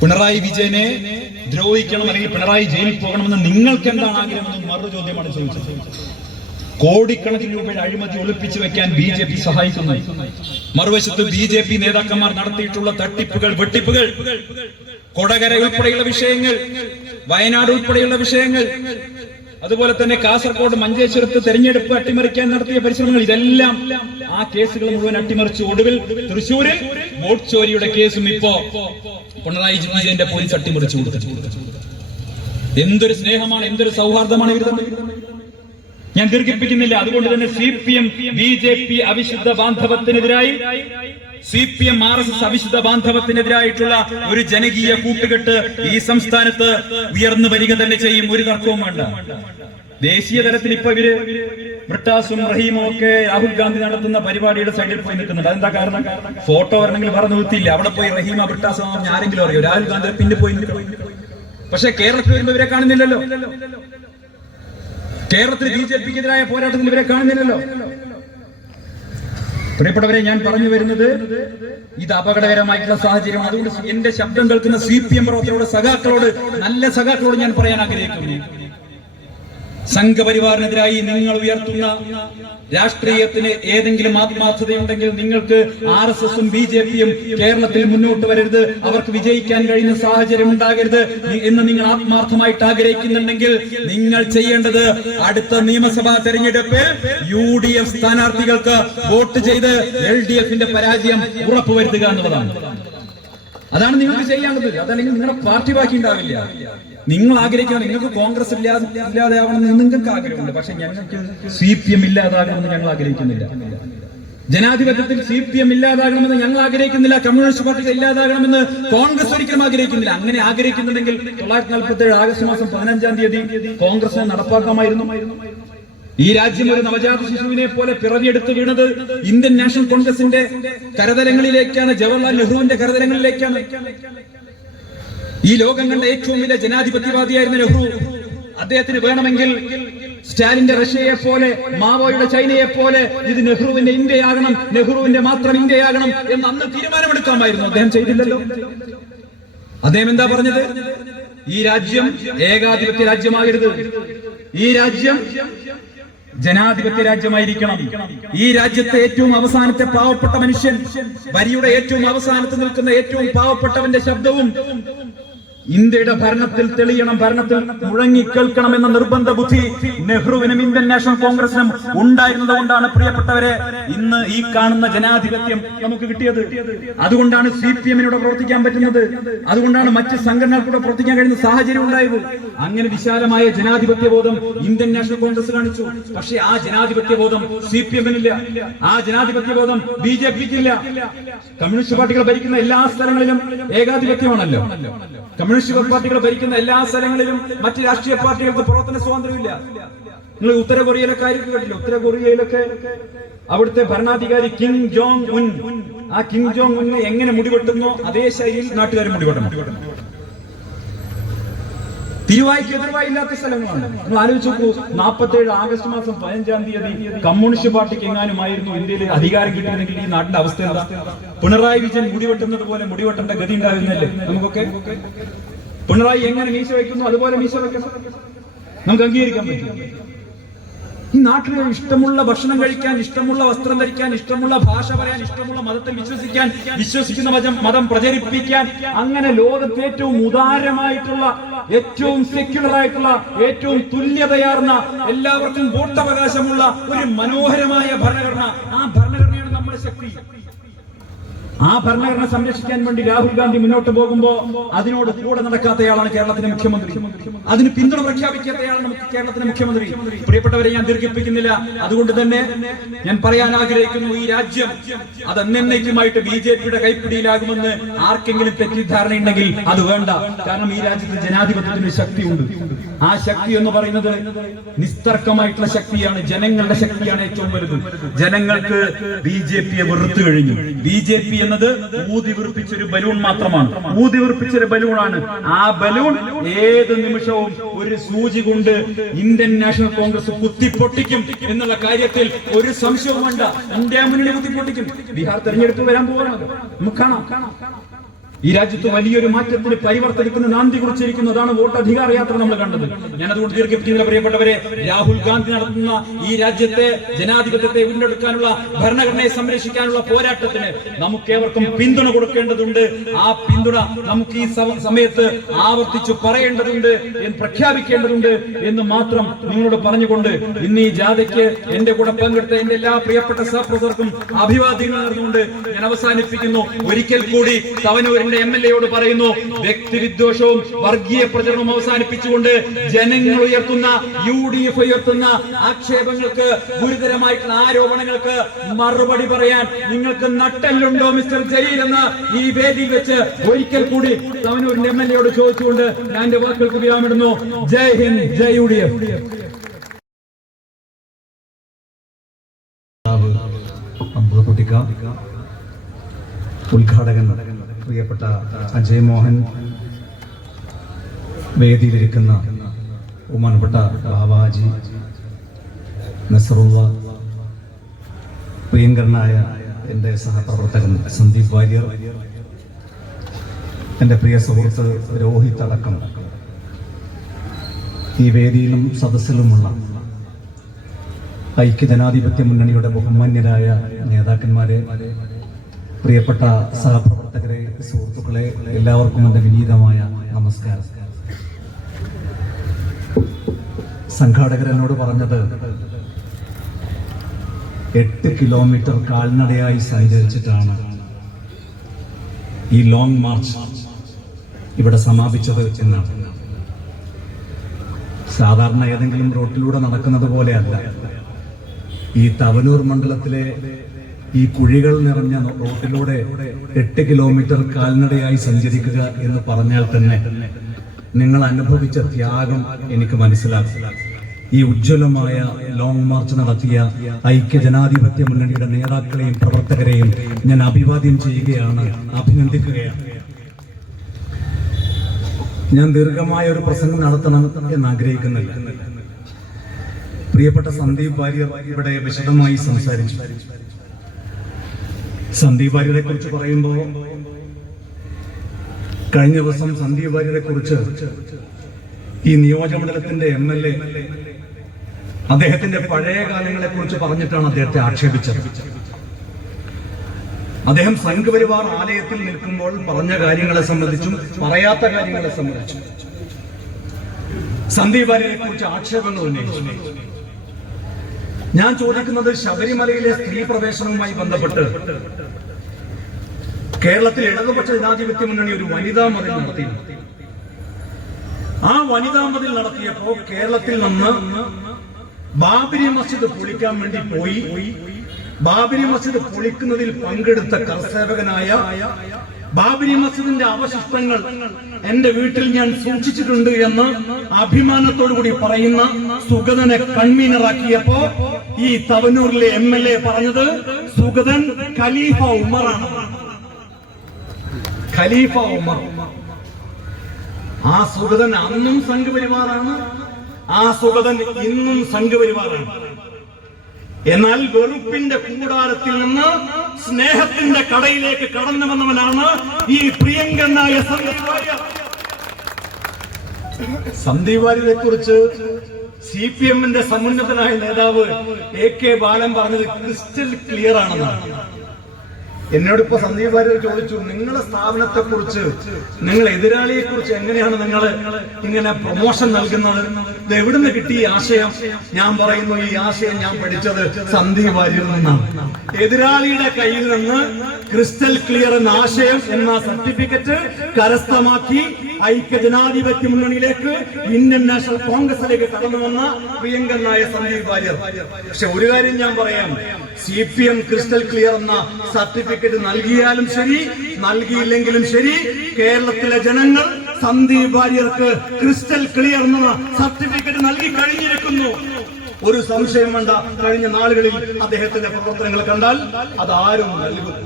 പിണറായി വിജയനെ ദ്രോഹിക്കണം അല്ലെങ്കിൽ പിണറായി ജയിലിൽ പോകണമെന്ന് നിങ്ങൾക്ക് എന്താണ് ആഗ്രഹമെന്ന് മറു ചോദ്യമാണ് ചോദിച്ചത്. കോടിക്കണക്കിന് രൂപയുടെ അഴിമതി ഒളിപ്പിച്ചു വെക്കാൻ BJP സഹായിക്കുന്നു. മറുവശത്ത് BJP നേതാക്കന്മാർ നടത്തിയിട്ടുള്ള തട്ടിപ്പുകൾ, വെട്ടിപ്പുകൾ, കൊടകര ഉൾപ്പെടെയുള്ള വിഷയങ്ങൾ, വയനാട് ഉൾപ്പെടെയുള്ള വിഷയങ്ങൾ, അതുപോലെ തന്നെ കാസർഗോഡ് മഞ്ചേശ്വരത്ത് തെരഞ്ഞെടുപ്പ് അട്ടിമറിക്കാൻ നടത്തിയ പരിശ്രമങ്ങൾ, ഇതെല്ലാം ആ കേസുകൾ മുഴുവൻ അട്ടിമറിച്ചു. ഒടുവിൽ തൃശ്ശൂരിൽ വോട്ട് ചോരിയുടെ കേസും ഇപ്പോ പിണറായി വിജയന്റെ പോലീസ് അട്ടിമറിച്ചു കൊടുത്തു. എന്തൊരു സ്നേഹമാണ്, എന്തൊരു സൗഹാർദ്ദമാണ് ഇവർ തമ്മിൽ. ഞാൻ ദീർഘിപ്പിക്കുന്നില്ല. അതുകൊണ്ട് തന്നെ CPM BJP അവിശുദ്ധ ബാന്ധവത്തിനെതിരായി, CPM RSS അവിശുദ്ധ ബാന്ധവത്തിനെതിരായിട്ടുള്ള ഒരു ജനകീയ കൂട്ടുകെട്ട് ഈ സംസ്ഥാനത്ത് ഉയർന്നു വരിക തന്നെ ചെയ്യും. ഒരു തർക്കവും വേണ്ട. ദേശീയ തലത്തിൽ ഇപ്പൊ ഇവര് ബ്രിട്ടാസും റഹീമും ഒക്കെ രാഹുൽ ഗാന്ധി നടത്തുന്ന പരിപാടിയുടെ സൈഡിൽ പോയി നിൽക്കുന്നുണ്ട്. അതെന്താ കാരണം? ഫോട്ടോ വരണമെങ്കിൽ പറഞ്ഞു നിർത്തിയില്ല. അവിടെ പോയി റഹീമ ബ്രിട്ടാസ് പറഞ്ഞ ആരെങ്കിലും അറിയോ? രാഹുൽ ഗാന്ധി പിന്നെ പോയി നിൽക്കും. പക്ഷെ കേരളത്തിൽ വരുമ്പോൾ ഇവരെ കാണുന്നില്ലല്ലോ. കേരളത്തിൽ BJPക്കെതിരായ പോരാട്ടത്തിൽ ഇവരെ കാണുന്നില്ലല്ലോ. പ്രിയപ്പെട്ടവരെ, ഞാൻ പറഞ്ഞു വരുന്നത് ഇത് അപകടകരമായിട്ടുള്ള സാഹചര്യമാണ്. അതുകൊണ്ട് എന്റെ ശബ്ദം കേൾക്കുന്ന CPM പ്രവർത്തകരോട്, സഖാക്കളോട്, നല്ല സഖാക്കളോട് ഞാൻ പറയാൻ ആഗ്രഹിക്കുന്നു. സംഘപരിവാറിനെതിരായി നിങ്ങൾ ഉയർത്തുന്ന രാഷ്ട്രീയത്തിന് ഏതെങ്കിലും ആത്മാർത്ഥതയുണ്ടെങ്കിൽ നിങ്ങൾക്ക് RSSഉം BJPയും കേരളത്തിൽ മുന്നോട്ട് വരരുത്, അവർക്ക് വിജയിക്കാൻ കഴിയുന്ന സാഹചര്യം ഉണ്ടാകരുത് എന്ന് നിങ്ങൾ ആത്മാർത്ഥമായിട്ട് ആഗ്രഹിക്കുന്നുണ്ടെങ്കിൽ നിങ്ങൾ ചെയ്യേണ്ടത് അടുത്ത നിയമസഭാ തെരഞ്ഞെടുപ്പിൽ UDF സ്ഥാനാർത്ഥികൾക്ക് വോട്ട് ചെയ്ത് LDFന്റെ പരാജയം ഉറപ്പുവരുത്തുക എന്നുള്ളതാണ്. അതാണ് നിങ്ങൾക്ക് ചെയ്യാനുള്ളത്. അതല്ലെങ്കിൽ നിങ്ങളുടെ പാർട്ടി ബാക്കി ഉണ്ടാവില്ല. നിങ്ങൾ ആഗ്രഹിക്കണം, നിങ്ങൾക്ക് കോൺഗ്രസ് ഇല്ലാതെയാവണമെന്ന് നിങ്ങൾക്ക് ആഗ്രഹമുണ്ട്. പക്ഷെ ഞങ്ങൾക്ക് CPM ഇല്ലാതാകണമെന്ന് ഞങ്ങൾ ആഗ്രഹിക്കുന്നില്ല. ജനാധിപത്യത്തിൽ CPM ഇല്ലാതാകണമെന്ന് ഞങ്ങൾ ആഗ്രഹിക്കുന്നില്ല. കമ്മ്യൂണിസ്റ്റ് പാർട്ടികൾ ഇല്ലാതാകണമെന്ന് കോൺഗ്രസ് ഒരിക്കലും ആഗ്രഹിക്കുന്നില്ല. അങ്ങനെ ആഗ്രഹിക്കുന്നുണ്ടെങ്കിൽ 1947 ആഗസ്റ്റ് മാസം 15-ാം തീയതി കോൺഗ്രസിനെ നടപ്പാക്കാമായിരുന്നു. ഈ രാജ്യം ഒരു നവജാത ശിശുവിനെ പോലെ പിറവിയെടുത്ത് വീണത് ഇന്ത്യൻ നാഷണൽ കോൺഗ്രസിന്റെ കരതലങ്ങളിലേക്കാണ്, ജവഹർലാൽ നെഹ്റുവിന്റെ കരതലങ്ങളിലേക്കാണ്. ഈ ലോകം കണ്ട ഏറ്റവും വലിയ ജനാധിപത്യവാദിയായിരുന്ന നെഹ്റു, അദ്ദേഹത്തിന് വേണമെങ്കിൽ സ്റ്റാലിന്റെ റഷ്യയെ പോലെ, മാവോയുടെ ചൈനയെ പോലെ ഇത് നെഹ്റുവിന്റെ ഇന്ത്യയാകണം, നെഹ്റുവിന്റെ മാത്രം ഇന്ത്യയാകണം എന്ന് അന്ന് തീരുമാനമെടുക്കാമായിരുന്നു. അദ്ദേഹം ചെയ്തില്ലല്ലോ. അദ്ദേഹം എന്താ പറഞ്ഞത്? ഈ രാജ്യം ഏകാധിപത്യ രാജ്യമാകരുത്, ഈ രാജ്യം ജനാധിപത്യ രാജ്യമായിരിക്കണം. ഈ രാജ്യത്തെ ഏറ്റവും അവസാനത്തെ പാവപ്പെട്ട മനുഷ്യൻ, വരിയുടെ ഏറ്റവും അവസാനത്ത് നിൽക്കുന്ന ഏറ്റവും പാവപ്പെട്ടവന്റെ ശബ്ദവും ഇന്ത്യയുടെ ഭരണത്തിൽ തെളിയണം, ഭരണത്തിൽ മുഴങ്ങി കേൾക്കണം എന്ന നിർബന്ധ ബുദ്ധി നെഹ്റുവിനും ഇന്ത്യൻ നാഷണൽ കോൺഗ്രസിനും ഉണ്ടായിരുന്നത് കൊണ്ടാണ് പ്രിയപ്പെട്ടവരെ ഇന്ന് ഈ കാണുന്ന ജനാധിപത്യം നമുക്ക് കിട്ടിയത്. അതുകൊണ്ടാണ് CPMനോട് പ്രവർത്തിക്കാൻ പറ്റുന്നത്. അതുകൊണ്ടാണ് മറ്റ് സംഘടനകൾക്കൂടെ പ്രവർത്തിക്കാൻ കഴിയുന്ന സാഹചര്യം ഉണ്ടായത്. അങ്ങനെ വിശാലമായ ജനാധിപത്യ ബോധം ഇന്ത്യൻ നാഷണൽ കോൺഗ്രസ് കാണിച്ചു. പക്ഷേ ആ ജനാധിപത്യ ബോധം CPMനില്ല, ആ ജനാധിപത്യ ബോധം BJPക്കില്ല. കമ്മ്യൂണിസ്റ്റ് പാർട്ടികൾ ഭരിക്കുന്ന എല്ലാ സ്ഥലങ്ങളിലും ഏകാധിപത്യമാണല്ലോ. കമ്മ്യൂണിസ്റ്റ് പാർട്ടികൾ ഭരിക്കുന്ന എല്ലാ സ്ഥലങ്ങളിലും മറ്റ് രാഷ്ട്രീയ പാർട്ടികൾക്ക് പ്രവർത്തന സ്വാതന്ത്ര്യമില്ല. നിങ്ങൾ ഉത്തര കൊറിയയിലെ കാര്യം കേട്ടില്ല? ഉത്തര കൊറിയയിലൊക്കെ അവിടുത്തെ ഭരണാധികാരി കിം ജോങ് ഉൻ, ആ കിം ജോങ് ഉന്നെ എങ്ങനെ മുടിവെട്ടുന്നോ അതേ ശൈലിയിൽ നാട്ടുകാരും മുടിവെട്ടണം. തിരുവായ്ക്ക് എതിർവായി ഇല്ലാത്ത സ്ഥലങ്ങളാണ്. നിങ്ങൾ ആലോചിച്ച് നോക്കൂ. 47 ആഗസ്റ്റ് മാസം 15-ാം തീയതി കമ്മ്യൂണിസ്റ്റ് പാർട്ടിക്ക് എങ്ങാനുമായിരുന്നു ഇന്ത്യയിൽ അധികാരം കിട്ടിയിരുന്നെങ്കിൽ ഈ നാട്ടിന്റെ അവസ്ഥ എന്താ? പിണറായി വിജയൻ മുടിവെട്ടുന്നത് പോലെ മുടിവെട്ടേണ്ട ഗതി ഉണ്ടായിരുന്നല്ലേ നമുക്കൊക്കെ? പിണറായി എങ്ങനെ മീശ വയ്ക്കുന്നു അതുപോലെ മീശ വയ്ക്കണം. നമുക്ക് അംഗീകരിക്കാൻ പറ്റും. ഈ നാട്ടിൽ ഇഷ്ടമുള്ള ഭക്ഷണം കഴിക്കാൻ, ഇഷ്ടമുള്ള വസ്ത്രം ധരിക്കാൻ, ഇഷ്ടമുള്ള ഭാഷ പറയാൻ, ഇഷ്ടമുള്ള മതത്തെ വിശ്വസിക്കുന്ന മതം പ്രചരിപ്പിക്കാൻ, അങ്ങനെ ലോകത്തെ ഏറ്റവും ഉദാരമായിട്ടുള്ള, ഏറ്റവും സെക്യുലർ ആയിട്ടുള്ള, ഏറ്റവും തുല്യതയാർന്ന, എല്ലാവർക്കും വോട്ടവകാശമുള്ള ഒരു മനോഹരമായ ഭരണഘടന. ആ ഭരണഘടനയാണ് നമ്മുടെ ശക്തി. ആ ഭരണഘടന സംരക്ഷിക്കാൻ വേണ്ടി രാഹുൽ ഗാന്ധി മുന്നോട്ട് പോകുമ്പോ അതിനോട് കൂടെ നടക്കാത്തയാളാണ് കേരളത്തിന്റെ മുഖ്യമന്ത്രി. അതിന് പിന്തുണ പ്രഖ്യാപിക്കാത്തയാളാണ് കേരളത്തിന്റെ മുഖ്യമന്ത്രി. പ്രിയപ്പെട്ടവരെ, ഞാൻ ദീർഘിപ്പിക്കുന്നില്ല. അതുകൊണ്ട് തന്നെ ഞാൻ പറയാൻ ആഗ്രഹിക്കുന്നു, ഈ രാജ്യം അത് എന്നേക്കുമായിട്ട് BJPയുടെ കൈപ്പിടിയിലാകുമെന്ന് ആർക്കെങ്കിലും തെറ്റിദ്ധാരണയുണ്ടെങ്കിൽ അത് വേണ്ട. കാരണം ഈ രാജ്യത്ത് ജനാധിപത്യത്തിന് ശക്തിയുണ്ട്. ആ ശക്തി എന്ന് പറയുന്നത് നിസ്തർക്കമായിട്ടുള്ള ശക്തിയാണ്, ജനങ്ങളുടെ ശക്തിയാണ് ഏറ്റവും വലുത്. ജനങ്ങൾക്ക് BJPയെ വെറുത്തു കഴിഞ്ഞു. BJP എന്നത് ഊതി വീർപ്പിച്ചൊരു ബലൂൺ മാത്രമാണ്, ഊതി വീർപ്പിച്ചൊരു ബലൂണാണ്. ആ ബലൂൺ ഏത് നിമിഷവും ഒരു സൂചി കൊണ്ട് ഇന്ത്യൻ നാഷണൽ കോൺഗ്രസ് കുത്തിപ്പൊട്ടിക്കും എന്നുള്ള കാര്യത്തിൽ ഒരു സംശയവും വേണ്ട. ഇന്ത്യ മുന്നണി കുത്തിപ്പൊട്ടിക്കും. ബീഹാർ തെരഞ്ഞെടുപ്പ് വരാൻ പോകണം, നമുക്ക് കാണാം. ഈ രാജ്യത്ത് വലിയൊരു മാറ്റത്തിന് പരിവർത്തനത്തിന് നാന്തി കുറിച്ചിരിക്കുന്നു. അതാണ് വോട്ടധികാര യാത്ര നമ്മൾ കണ്ടത്. ഞാൻ അതുകൊണ്ട് ദീർഘിപ്പിക്കുന്നില്ല പ്രിയപ്പെട്ടവരെ. രാഹുൽ ഗാന്ധി നടത്തുന്ന ഈ രാജ്യത്തെ ജനാധിപത്യത്തെ വീണ്ടെടുക്കാനുള്ള, ഭരണഘടനയെ സംരക്ഷിക്കാനുള്ള പോരാട്ടത്തിന് നമുക്കേവർക്കും പിന്തുണ കൊടുക്കേണ്ടതുണ്ട്. ആ പിന്തുണ നമുക്ക് ഈ സമയത്ത് ആവർത്തിച്ചു പറയേണ്ടതുണ്ട്, പ്രഖ്യാപിക്കേണ്ടതുണ്ട് എന്ന് മാത്രം നിങ്ങളോട് പറഞ്ഞുകൊണ്ട് ഇന്ന് ഈ ജാഥയ്ക്ക് എന്റെ കൂടെ പങ്കെടുത്ത എന്റെ എല്ലാ പ്രിയപ്പെട്ട സഹപ്രവർത്തകർക്കും അഭിവാദ്യങ്ങൾ നേർന്നുകൊണ്ട് ഞാൻ അവസാനിപ്പിക്കുന്നു. ഒരിക്കൽ കൂടി തവനൂരിന്റെ MLA യോട് പറയുന്നു, വ്യക്തിവിദ്വേഷവും വർഗീയ പ്രചരണവും അവസാനിപ്പിച്ചുകൊണ്ട് ജനങ്ങൾ ഉയർത്തുന്ന, UDF ഉയർത്തുന്ന ആക്ഷേപങ്ങൾക്ക്, ഗുരുതരമായിട്ടുള്ള ആരോപണങ്ങൾക്ക് മറുപടി പറയാൻ നിങ്ങൾക്ക് നട്ടെല്ലുണ്ടോ മിസ്റ്റർ ജലീൽ എന്ന് ഈ വേദിയിൽ വെച്ച് ഒരിക്കൽ കൂടി തവനൂരിന്റെ MLA യോട് ചോദിച്ചുകൊണ്ട് ഞാൻ എന്റെ വാക്കുകൾക്ക് വിരാമിടുന്നു. ജയ് ഹിന്ദ്, ജയ് UDF. ഉദ്ഘാടകൻ പ്രിയപ്പെട്ട അജയ് മോഹൻ, വേദിയിലിരിക്കുന്ന ബഹുമാനപ്പെട്ട ബാബാജി, നസറുള്ള, പ്രിയങ്കരനായ എൻ്റെ സഹപ്രവർത്തകൻ സന്ദീപ് വാര്യർ, എൻ്റെ പ്രിയ സുഹൃത്ത് രോഹിത് അടക്കം ഈ വേദിയിലും സദസ്സിലുമുള്ള ഐക്യജനാധിപത്യ മുന്നണിയുടെ ബഹുമാന്യരായ നേതാക്കന്മാരെ, പ്രിയപ്പെട്ട സഹപ്രവർത്തകരെ, സുഹൃത്തുക്കളെ, എല്ലാവർക്കും എൻ്റെ വിനീതമായ നമസ്കാരം. സംഘാടകർ എന്നോട് പറഞ്ഞത് 8 കിലോമീറ്റർ കാൽനടയായി സഞ്ചരിച്ചിട്ടാണ് ഈ ലോങ് മാർച്ച് ഇവിടെ സമാപിച്ചത് എന്നാണ്. സാധാരണ ഏതെങ്കിലും റോട്ടിലൂടെ നടക്കുന്നത് പോലെയല്ല. ഈ തവനൂർ മണ്ഡലത്തിലെ ഈ കുഴികൾ നിറഞ്ഞ റോട്ടിലൂടെ 8 കിലോമീറ്റർ കാൽനടയായി സഞ്ചരിക്കുക എന്ന് പറഞ്ഞാൽ തന്നെ നിങ്ങൾ അനുഭവിച്ച ത്യാഗം എനിക്ക് മനസ്സിലാക്കി. ഈ ഉജ്ജ്വലമായ ലോങ് മാർച്ച് നടത്തിയ ഐക്യജനാധിപത്യ മുന്നണിയുടെ നേതാക്കളെയും പ്രവർത്തകരെയും ഞാൻ അഭിവാദ്യം ചെയ്യുകയാണ്, അഭിനന്ദിക്കുകയാണ്. ഞാൻ ദീർഘമായ ഒരു പ്രസംഗം നടത്തണം എന്ന് ആഗ്രഹിക്കുന്നില്ല. പ്രിയപ്പെട്ട സന്ദീപ് വാര്യർ ഇവിടെ വിശദമായി സംസാരിച്ചു. സന്ദീപ് വാര്യരെ കുറിച്ച് പറയുമ്പോൾ, കഴിഞ്ഞ ദിവസം സന്ദീപ് വാര്യരെ കുറിച്ച് ഈ നിയോജകമണ്ഡലത്തിന്റെ MLA അദ്ദേഹത്തിന്റെ പഴയ കാലങ്ങളെ കുറിച്ച് പറഞ്ഞിട്ടാണ് അദ്ദേഹത്തെ ആക്ഷേപിച്ചത്. അദ്ദേഹം സംഘപരിവാർ ആലയത്തിൽ നിൽക്കുമ്പോൾ പറഞ്ഞ കാര്യങ്ങളെ സംബന്ധിച്ചും പറയാത്ത കാര്യങ്ങളെ സംബന്ധിച്ചും സന്ദീപ് വാര്യരെ കുറിച്ച് ആക്ഷേപങ്ങൾ ഉന്നയിച്ചു. ഞാൻ ചോദിക്കുന്നത്, ശബരിമലയിലെ സ്ത്രീ പ്രവേശനവുമായി ബന്ധപ്പെട്ട് കേരളത്തിൽ ഇടതുപക്ഷ ജനാധിപത്യ മുന്നണി ഒരു വനിതാ മതിൽ നടത്തി. ആ വനിതാ മതിൽ നടത്തിയപ്പോ കേരളത്തിൽ നിന്ന് ബാബരി മസ്ജിദ് പൊളിക്കാൻ വേണ്ടി പോയി ബാബരി മസ്ജിദ് പൊളിക്കുന്നതിൽ പങ്കെടുത്ത കർസേവകനായ, ബാബരി മസ്ജിദിന്റെ അവശിഷ്ടങ്ങൾ എന്റെ വീട്ടിൽ ഞാൻ സൂക്ഷിച്ചിട്ടുണ്ട് എന്ന് അഭിമാനത്തോടുകൂടി പറയുന്ന സുഗതനെ കൺവീനറാക്കിയപ്പോ ഈ തവനൂരിലെ MLA പറഞ്ഞത് സുഗതൻ ഖലീഫ ഉമറാണ്. ഖലീഫ ഉമർ. ആ സുഗതൻ അന്നും സംഘപരിവാറാണ്, ആ സുഗതൻ ഇന്നും സംഘപരിവാറാണ്. എന്നാൽ വെറുപ്പിന്റെ കൂടാരത്തിൽ നിന്ന് സ്നേഹത്തിന്റെ കടയിലേക്ക് കടന്നു വന്നവനാണ് ഈ പ്രിയങ്കരനായ സന്ദീപ് വാര്യരെ കുറിച്ച് CPM-ന്റെ സമുന്നതനായ നേതാവ് AK ബാലൻ പറഞ്ഞത് ക്രിസ്റ്റൽ ക്ലിയർ ആണെന്നാണ്. എന്നോടിപ്പോ സന്ദീപ് വാര്യർ ചോദിച്ചു, നിങ്ങളുടെ സ്ഥാപനത്തെ കുറിച്ച്, നിങ്ങൾ എതിരാളിയെ കുറിച്ച് എങ്ങനെയാണ് നിങ്ങൾ ഇങ്ങനെ പ്രൊമോഷൻ നൽകുന്നത്? ഇത് എവിടുന്ന് കിട്ടി ഈ ആശയം? ഞാൻ പറയുന്നു, ഈ ആശയം ഞാൻ പഠിച്ചത് സന്ദീപ് വാര്യരിൽ നിന്നാണ്. എതിരാളിയുടെ കയ്യിൽ നിന്ന് ക്രിസ്റ്റൽ ക്ലിയർ എന്ന ആശയം എന്ന സർട്ടിഫിക്കറ്റ് കരസ്ഥമാക്കി ഐക്യജനാധിപത്യ മുന്നണിയിലേക്ക്, ഇന്ത്യൻ നാഷണൽ കോൺഗ്രസിലേക്ക് കടന്നു വന്ന പ്രിയങ്കരനായ സന്ദീപ് വാര്യർ. പക്ഷെ ഒരു കാര്യം ഞാൻ പറയാം, CPM ക്രിസ്റ്റൽ ക്ലിയർ എന്ന സർട്ടിഫിക്കറ്റ് നൽകിയാലും ശരി, നൽകിയില്ലെങ്കിലും ശരി, കേരളത്തിലെ ജനങ്ങൾ സന്ദീപ് വാര്യർക്ക് ക്രിസ്റ്റൽ ക്ലിയർ എന്ന സർട്ടിഫിക്കറ്റ് നൽകി കഴിഞ്ഞിരിക്കുന്നു. ഒരു സംശയം വേണ്ട. കഴിഞ്ഞ നാളുകളിൽ അദ്ദേഹത്തിന്റെ പ്രവർത്തനങ്ങൾ കണ്ടാൽ അതാരും നൽകും.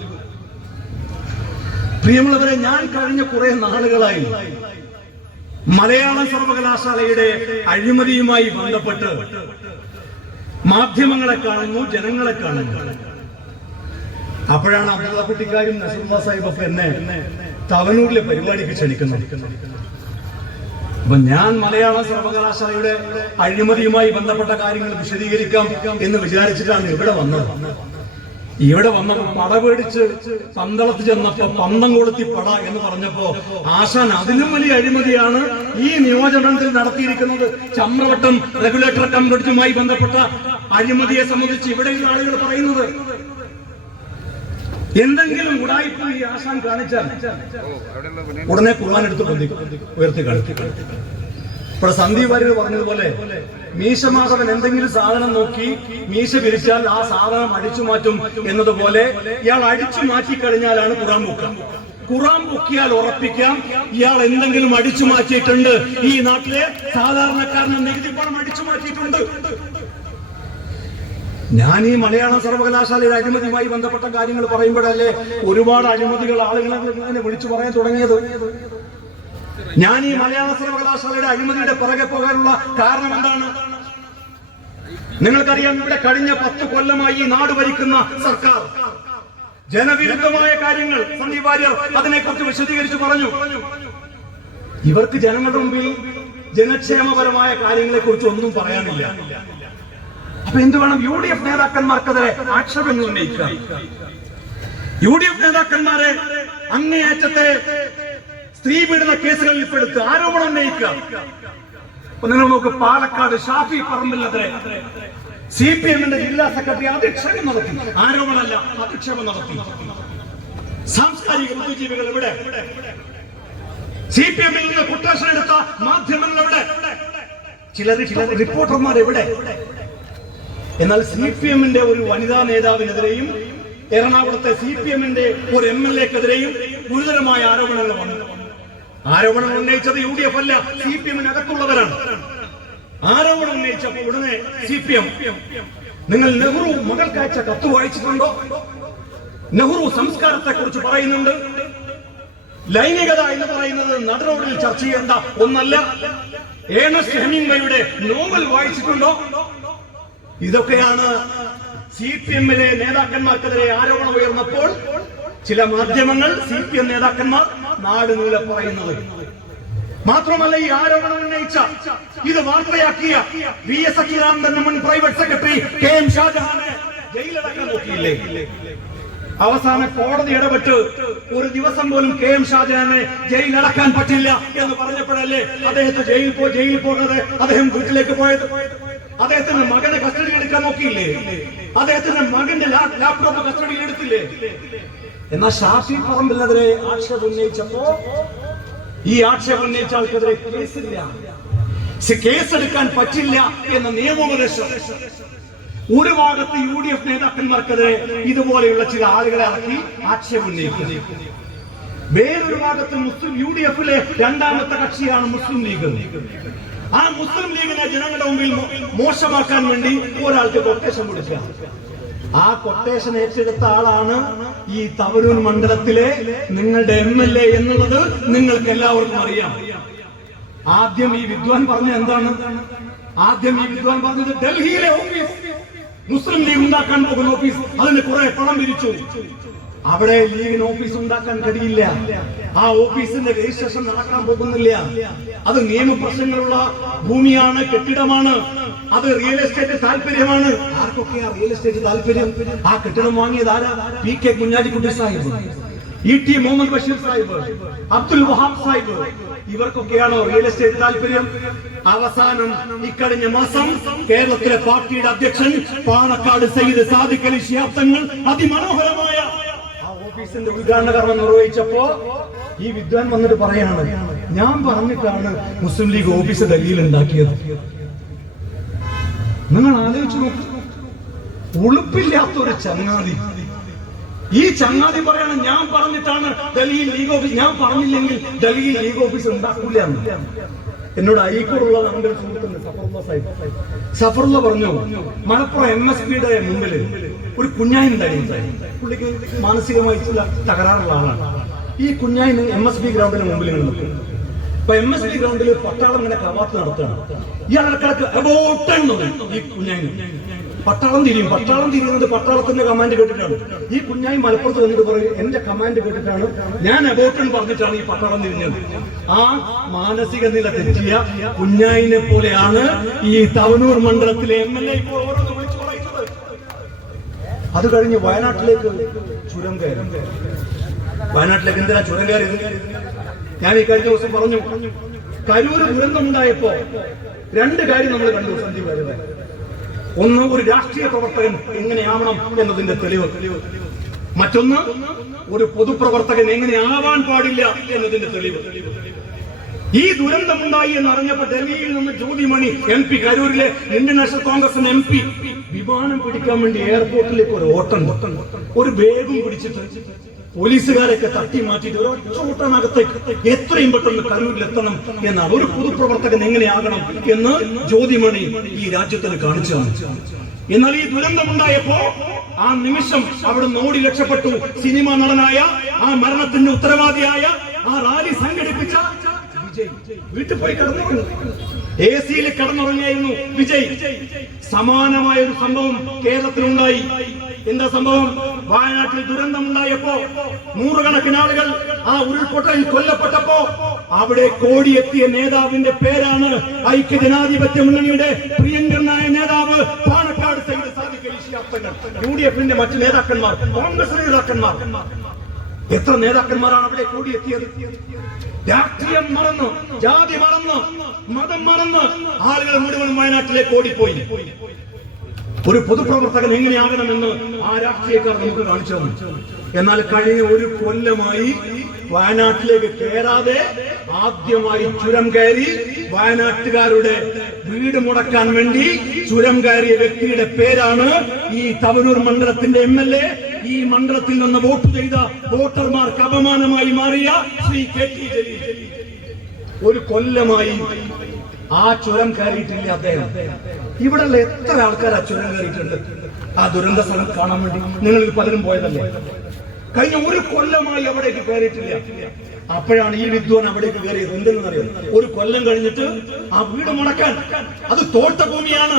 പ്രിയമുള്ളവരെ, ഞാൻ കഴിഞ്ഞ കുറെ നാളുകളായി മലയാളം സർവകലാശാലയുടെ അഴിമതിയുമായി ബന്ധപ്പെട്ട് മാധ്യമങ്ങളെ കാണുന്നു, ജനങ്ങളെ കാണുന്നു. അപ്പോഴാണ് അബ്ദുള്ള കുട്ടിക്കാരും നസറുള്ള സാഹിബൊക്കെ എന്നെ തവനൂരിലെ പരിപാടിക്ക് ക്ഷണിക്കുന്നു. അപ്പൊ ഞാൻ മലയാള സർവകലാശാലയുടെ അഴിമതിയുമായി ബന്ധപ്പെട്ട കാര്യങ്ങൾ വിശദീകരിക്കാം എന്ന് വിചാരിച്ചിട്ടാണ് ഇവിടെ വന്നത്. ഇവിടെ വന്നപ്പോ പട പേടിച്ച് പന്തളത്ത് ചെന്നപ്പോ പന്തം കൊളുത്തി പട എന്ന് പറഞ്ഞപ്പോ ആശാൻ അതിലും വലിയ അഴിമതിയാണ് ഈ നിയോജനത്തിൽ നടത്തിയിരിക്കുന്നത്. ചമ്രവട്ടം റെഗുലേറ്റർ കം ബ്രിഡ്ജുമായി ബന്ധപ്പെട്ട അഴിമതിയെ സംബന്ധിച്ച് ഇവിടെയുള്ള ആളുകൾ പറയുന്നത്. എന്തെങ്കിലും ഉടായ്പ ഈ ആശാൻ കാണിച്ചാൽ ഉടനെ ഖുർആൻ എടുത്ത് ഉയർത്തി കാണിക്കും. ഇപ്പോൾ സന്ദീപ് വാര്യർ പറഞ്ഞതുപോലെ മീശമാധവൻ എന്തെങ്കിലും സാധനം നോക്കി മീശ പിരിച്ചാൽ ആ സാധനം അടിച്ചു മാറ്റും എന്നതുപോലെ ഇയാൾ അടിച്ചു മാറ്റി കഴിഞ്ഞാലാണ് ഖുർആൻ പൊക്കുക. ഖുർആൻ പൊക്കിയാൽ ഉറപ്പിക്കാം ഇയാൾ എന്തെങ്കിലും അടിച്ചു മാറ്റിയിട്ടുണ്ട്. ഈ നാട്ടിലെ സാധാരണക്കാരന് നികുതി പണം അടിച്ചു മാറ്റിയിട്ടുണ്ട്. ഞാൻ ഈ മലയാള സർവകലാശാലയുടെ അഴിമതിയുമായി ബന്ധപ്പെട്ട കാര്യങ്ങൾ പറയുമ്പോഴല്ലേ ഒരുപാട് അഴിമതികൾ ആളുകളെ ഇങ്ങനെ വിളിച്ചു പറയാൻ തുടങ്ങിയത്. ഞാൻ ഈ മലയാള സർവകലാശാലയുടെ അഴിമതിയുടെ പുറകെ പോകാനുള്ള കാരണം എന്താണ്? നിങ്ങൾക്കറിയാം, ഇവിടെ കഴിഞ്ഞ 10 കൊല്ലമായി ഈ നാട് ഭരിക്കുന്ന സർക്കാർ ജനവിരുദ്ധമായ കാര്യങ്ങൾ സന്ദീപ് വാര്യർ അതിനെക്കുറിച്ച് വിശദീകരിച്ചു പറഞ്ഞു. ഇവർക്ക് ജനങ്ങളുടെ മുമ്പിൽ ജനക്ഷേമപരമായ കാര്യങ്ങളെ കുറിച്ച് ഒന്നും പറയാനില്ല. അപ്പൊ എന്ത് വേണം? UDF നേതാക്കന്മാർക്കെതിരെ ആക്ഷേപങ്ങൾ ഉന്നയിക്കാം. UDF നേതാക്കന്മാരെ അങ്ങേയറ്റത്തെ സ്ത്രീ പീഡന കേസുകളിൽ ഉൾപ്പെടുത്തി ആരോപണം ഉന്നയിക്കാം. നിങ്ങൾ നോക്ക്, പാലക്കാട് ഷാഫി പറമ്പിലെതിരെ CPM-ന്റെ ജില്ലാ സെക്രട്ടറി അധിക്ഷേപം നടത്തി. ആരോപണമല്ല, അധിക്ഷേപം നടത്തി. സാംസ്കാരിക ബുദ്ധിജീവികൾ എവിടെ? CPM-ൽ നിന്ന് കൊട്ടേഷൻ എടുത്ത മാധ്യമങ്ങൾ എവിടെ? ചില റിപ്പോർട്ടർമാർ എവിടെ? എന്നാൽ CPM-ന്റെ ഒരു വനിതാ നേതാവിനെതിരെയും എറണാകുളത്തെ CPM-ന്റെ ഒരു MLA-ക്കെതിരെയും ഗുരുതരമായ ആരോപണങ്ങൾ വന്നു. ആരോപണം ഉന്നയിച്ചത് UDF അല്ല, CPM-നകത്തുള്ളവരാണ്. ആരോപണം ഉന്നയിച്ചപ്പോൾ ഉടനെ CPM, നിങ്ങൾ നെഹ്റു മകൾക്കയച്ച കത്ത് വായിച്ചിട്ടുണ്ടോ? നെഹ്റു സംസ്കാരത്തെ കുറിച്ച് പറയുന്നുണ്ട്. ലൈംഗികത എന്ന് പറയുന്നത് നടുറോഡിൽ ചർച്ച ചെയ്യേണ്ട ഒന്നല്ല. ഏണസ്റ്റ് ഹെമിംഗ്വേയുടെ നോവൽ വായിച്ചിട്ടുണ്ടോ? ഇതൊക്കെയാണ് CPM-ലെ നേതാക്കന്മാർക്കെതിരെ ആരോപണം ഉയർന്നപ്പോൾ ചില മാധ്യമങ്ങൾ CPM നേതാക്കന്മാർ നാടുനീളെ പറയുന്നത്. മാത്രമല്ല, ഈ ആരോപണം ഉന്നയിച്ച ഇത് വാർത്തയാക്കിയ VS അച്യുതാനന്ദന്റെ മുൻ പ്രൈവറ്റ് സെക്രട്ടറി KM ഷാജഹാനെ ജയിലടക്കാൻ നോക്കിയില്ലേ? അവസാന കോടതി ഇടപെട്ട് ഒരു ദിവസം പോലും KM ഷാജഹാനെ ജയിലടക്കാൻ പറ്റില്ല എന്ന് പറഞ്ഞപ്പോഴല്ലേ അദ്ദേഹത്തെ ജയിലിൽ പോകുന്നത്, അദ്ദേഹം വീട്ടിലേക്ക് പോയത്. അദ്ദേഹത്തിന്റെ മകനെ കസ്റ്റഡിയിൽ എടുക്കാൻ നോക്കിയില്ലേ? അദ്ദേഹത്തിന്റെ മകന്റെ ലാപ്ടോപ്പ് കസ്റ്റഡിയിൽ എടുത്തില്ലേ? എന്നാൽ ഷാഫി പറമ്പിലെതിരെ ആക്ഷേപം ഉന്നയിച്ചപ്പോ ഈ ആക്ഷേപം ഉന്നയിച്ച ആൾക്കെതിരെ കേസില്ല, കേസെടുക്കാൻ പറ്റില്ല എന്ന നിയമോപദേശം. ഒരു ഭാഗത്ത് UDF നേതാക്കന്മാർക്കെതിരെ ഇതുപോലെയുള്ള ചില ആളുകളെ ഇറക്കി ആക്ഷേപം ഉന്നയിക്കുന്നത്. വേറൊരു ഭാഗത്ത് UDF-ലെ രണ്ടാമത്തെ കക്ഷിയാണ് മുസ്ലിം ലീഗ്. ആ മുസ്ലിം ലീഗിനെ ജനങ്ങളുടെ മുമ്പിൽ മോശമാക്കാൻ വേണ്ടി ഒരാൾക്ക് കൊട്ടേഷൻ കൊടുക്കുക. ആ കൊട്ടേഷൻ ഏറ്റെടുത്ത ആളാണ് ഈ തവനൂർ മണ്ഡലത്തിലെ നിങ്ങളുടെ MLA എന്നുള്ളത് നിങ്ങൾക്ക് എല്ലാവർക്കും അറിയാം. ആദ്യം ഈ വിദ്വാൻ പറഞ്ഞ എന്താണ്? ആദ്യം ഈ വിദ്വാൻ പറഞ്ഞത് ഡൽഹിയിലെ ഓഫീസ്, മുസ്ലിം ലീഗ് ഉണ്ടാക്കാൻ പോകുന്ന ഓഫീസ്, അതിന് കുറെ പണം പിരിച്ചു. അവിടെ ലീഗിന് ഓഫീസ് ഉണ്ടാക്കാൻ കഴിയില്ല. ആ ഓഫീസിന്റെ രജിസ്ട്രേഷൻ നടക്കാൻ പോകുന്നില്ല. അത് നിയമപ്രശ്നങ്ങളുള്ള ഭൂമിയാണ്, കെട്ടിടമാണ്. അത് റിയൽ എസ്റ്റേറ്റ് താല്പര്യമാണ്. ആർക്കൊക്കെയാ റിയൽ എസ്റ്റേറ്റ് താല്പര്യം? ആ കെട്ടിടം വാങ്ങിയത് ആരാ? PK കുഞ്ഞാലിക്കുട്ടി സാഹിബ്, ET മുഹമ്മദ് ബഷീർ സാഹിബ്, അബ്ദുൽ വഹാബ് സാഹിബ്, ഇവർക്കൊക്കെയാണോ റിയൽ എസ്റ്റേറ്റ് താല്പര്യം? അവസാനം ഇക്കഴിഞ്ഞ മാസം കേരളത്തിലെ പാർട്ടിയുടെ അധ്യക്ഷൻ പാണക്കാട് സയ്യിദ് സാദിഖ് അലി ശിഹാബ് തങ്ങൾ അതിമനോഹരമായ ആ ഓഫീസിന്റെ ഉദ്ഘാടന കർമ്മം നിർവഹിച്ചപ്പോ ഈ വിദ്വാൻ വന്നിട്ട് പറയാണ്, ഞാൻ പറഞ്ഞിട്ടാണ് മുസ്ലിം ലീഗ് ഓഫീസ് ഡൽഹിയിൽ ഉണ്ടാക്കിയത്. നിങ്ങൾ ആലോചിച്ചു നോക്കൂ, ഉളുപ്പില്ലാത്തൊരു ചങ്ങാതി. ഈ ചങ്ങാതി പറയണം, ഞാൻ പറഞ്ഞിട്ടാണ് ഡൽഹിയിൽ ലീഗ് ഓഫീസ്, ഞാൻ പറഞ്ഞില്ലെങ്കിൽ ഡൽഹിയിൽ ലീഗ് ഓഫീസ് ഉണ്ടാക്കൂല. എന്നോട് അയക്കൂറുള്ള നമ്മുടെ സുഹൃത്തുണ്ട് സഫറുള്ള പറഞ്ഞു, മലപ്പുറം MSP-യുടെ മുമ്പിൽ ഒരു കുഞ്ഞായിണ്ടായിരുന്നു. പുള്ളിക്ക് മാനസികമായി ചില തകരാറുള്ള ആളാണ്. ഈ കുഞ്ഞായിന് MSP ഗ്രൗണ്ടിന് മുമ്പിൽ നിൽക്കും. അപ്പൊ MSP ഗ്രൗണ്ടിൽ പട്ടാളം ഇങ്ങനെ കവാത്ത് നടത്തുകയാണ്. ഇയാൾ ഇടക്കിടക്ക് ഈ കുഞ്ഞായിന് പട്ടാളം തിരിയുന്നത് പട്ടാളത്തിന്റെ കമാൻഡ് കേട്ടിട്ടാണ്. ഈ കുഞ്ഞായി മലപ്പുറത്ത് വന്നിട്ട് പറയും എന്റെ കമാൻഡ് കേട്ടിട്ടാണ് ഞാൻ അബോർട്ട് പറഞ്ഞിട്ടാണ് ഈ പട്ടാളം തിരിഞ്ഞത്. ആ മാനസിക നില തെറ്റിയ കുഞ്ഞായിനെ പോലെയാണ് ഈ തവനൂർ മണ്ഡലത്തിലെ MLA ഇപ്പോൾ ഓരോന്ന് വിളിച്ചു പറയുന്നത്. അത് കഴിഞ്ഞ് വയനാട്ടിലേക്ക് ചുരം കയറി. വയനാട്ടിലേക്ക് എന്തിനാ ചുരം കയറിയത്? ഞാൻ ഈ കഴിഞ്ഞ ദിവസം പറഞ്ഞു, കരൂര് ദുരന്തമുണ്ടായപ്പോ രണ്ട് കാര്യം നമ്മൾ കണ്ടു സന്ദീപ് വാര്യർ. ഒന്ന്, ഒരു രാഷ്ട്രീയ പ്രവർത്തകൻ എങ്ങനെയാവണം എന്നതിന്റെ തെളിവ്. മറ്റൊന്ന്, ഒരു പൊതുപ്രവർത്തകൻ എങ്ങനെയാവാൻ പാടില്ല എന്നതിന്റെ തെളിവ്. ഈ ദുരന്തമുണ്ടായി എന്നറിഞ്ഞപ്പോൾ ഡൽഹിയിൽ നിന്ന് ജ്യോതിമണി MP, കരൂരിലെ ഇന്ത്യൻ നാഷണൽ കോൺഗ്രസ് MP, വിമാനം പിടിക്കാൻ വേണ്ടി എയർപോർട്ടിലേക്ക് ഒരു ഓട്ടം, ഒരു ബാഗും പിടിച്ചിട്ട് പോലീസുകാരൊക്കെ തട്ടി മാറ്റിയിട്ട് ഒരു ഒറ്റോട്ടനകത്തേക്ക് എത്രയും പെട്ടെന്ന് കരൂരിലെത്തണം എന്നാണ്. ഒരു പൊതുപ്രവർത്തകൻ എങ്ങനെയാകണം എന്ന് ജ്യോതിമണി ഈ രാജ്യത്തിന് കാണിച്ചു തന്നു. എന്നാൽ ഈ ദുരന്തമുണ്ടായപ്പോ ആ നിമിഷം അവിടെ ഓടി രക്ഷപ്പെട്ടു സിനിമാ നടനായ, ആ മരണത്തിന്റെ ഉത്തരവാദിയായ, ആ റാലി സംഘടിപ്പിച്ച വിജയ്. വീട്ടിൽ പോയി കിടന്നു, AC-യിൽ കിടന്നുറങ്ങിയായിരുന്നു വിജയ്. സമാനമായ ഒരു സംഭവം കേരളത്തിലുണ്ടായി. എന്താ സംഭവം? വയനാട്ടിൽ ദുരന്തമുണ്ടായപ്പോ നൂറുകണക്കിന് ആളുകൾ ആ ഉരുൾപൊട്ടലിൽ കൊല്ലപ്പെട്ടപ്പോ അവിടെ കോടിയെത്തിയ നേതാവിന്റെ പേരാണ് ഐക്യജനാധിപത്യ മുന്നണിയുടെ പ്രിയങ്കരനായ നേതാവ് പാണക്കാട് സയ്യിദ് സാദിഖ് അലി ശിഹാബ് തങ്ങൾ. UDF-ന്റെ മറ്റു നേതാക്കന്മാർ, കോൺഗ്രസ് നേതാക്കന്മാർ, എത്ര നേതാക്കന്മാരാണ് അവിടെ കൂടിയെത്തിയത്? രാഷ്ട്രീയം മറന്ന്, ജാതി മറന്ന്, മതം മറന്ന് ആളുകൾ മുഴുവൻ വയനാട്ടിലേക്ക് ഓടിപ്പോയി. ഒരു പൊതുപ്രവർത്തകൻ എങ്ങനെയാകണമെന്ന് ആ രാഷ്ട്രീയക്കാർ നമുക്ക് കാണിച്ചു തന്നു. എന്നാൽ കഴിഞ്ഞ ഒരു കൊല്ലമായി വയനാട്ടിലേക്ക് കയറാതെ ആദ്യമായി ചുരം കയറി വയനാട്ടുകാരുടെ വീട് മുടക്കാൻ വേണ്ടി ചുരം കയറിയ വ്യക്തിയുടെ പേരാണ് ഈ തവനൂർ മണ്ഡലത്തിന്റെ MLA, ഈ മണ്ഡലത്തിൽ നിന്ന് വോട്ട് ചെയ്ത വോട്ടർമാർക്ക് അപമാനമായി മാറിയ ശ്രീ KT ജലീൽ. ഒരു കൊല്ലമായി ആ ചുരം കയറിയിട്ടില്ല അദ്ദേഹം. ഇവിടെയുള്ള എത്ര ആൾക്കാർ ആ ചുരം കയറിയിട്ടുണ്ട് ആ ദുരന്ത സ്ഥലം കാണാൻ വേണ്ടി? നിങ്ങളിൽ പലരും പോയതല്ലേ? കഴിഞ്ഞ ഒരു കൊല്ലമായി അവിടേക്ക് കയറിയിട്ടില്ല. അപ്പോഴാണ് ഈ വിദ്വാൻ അവിടേക്ക് കയറിയത്. എന്തെന്നറിയോ? ഒരു കൊല്ലം കഴിഞ്ഞിട്ട് ആ വീട് മുടക്കാൻ, അത് തോട്ടഭൂമിയാണ്,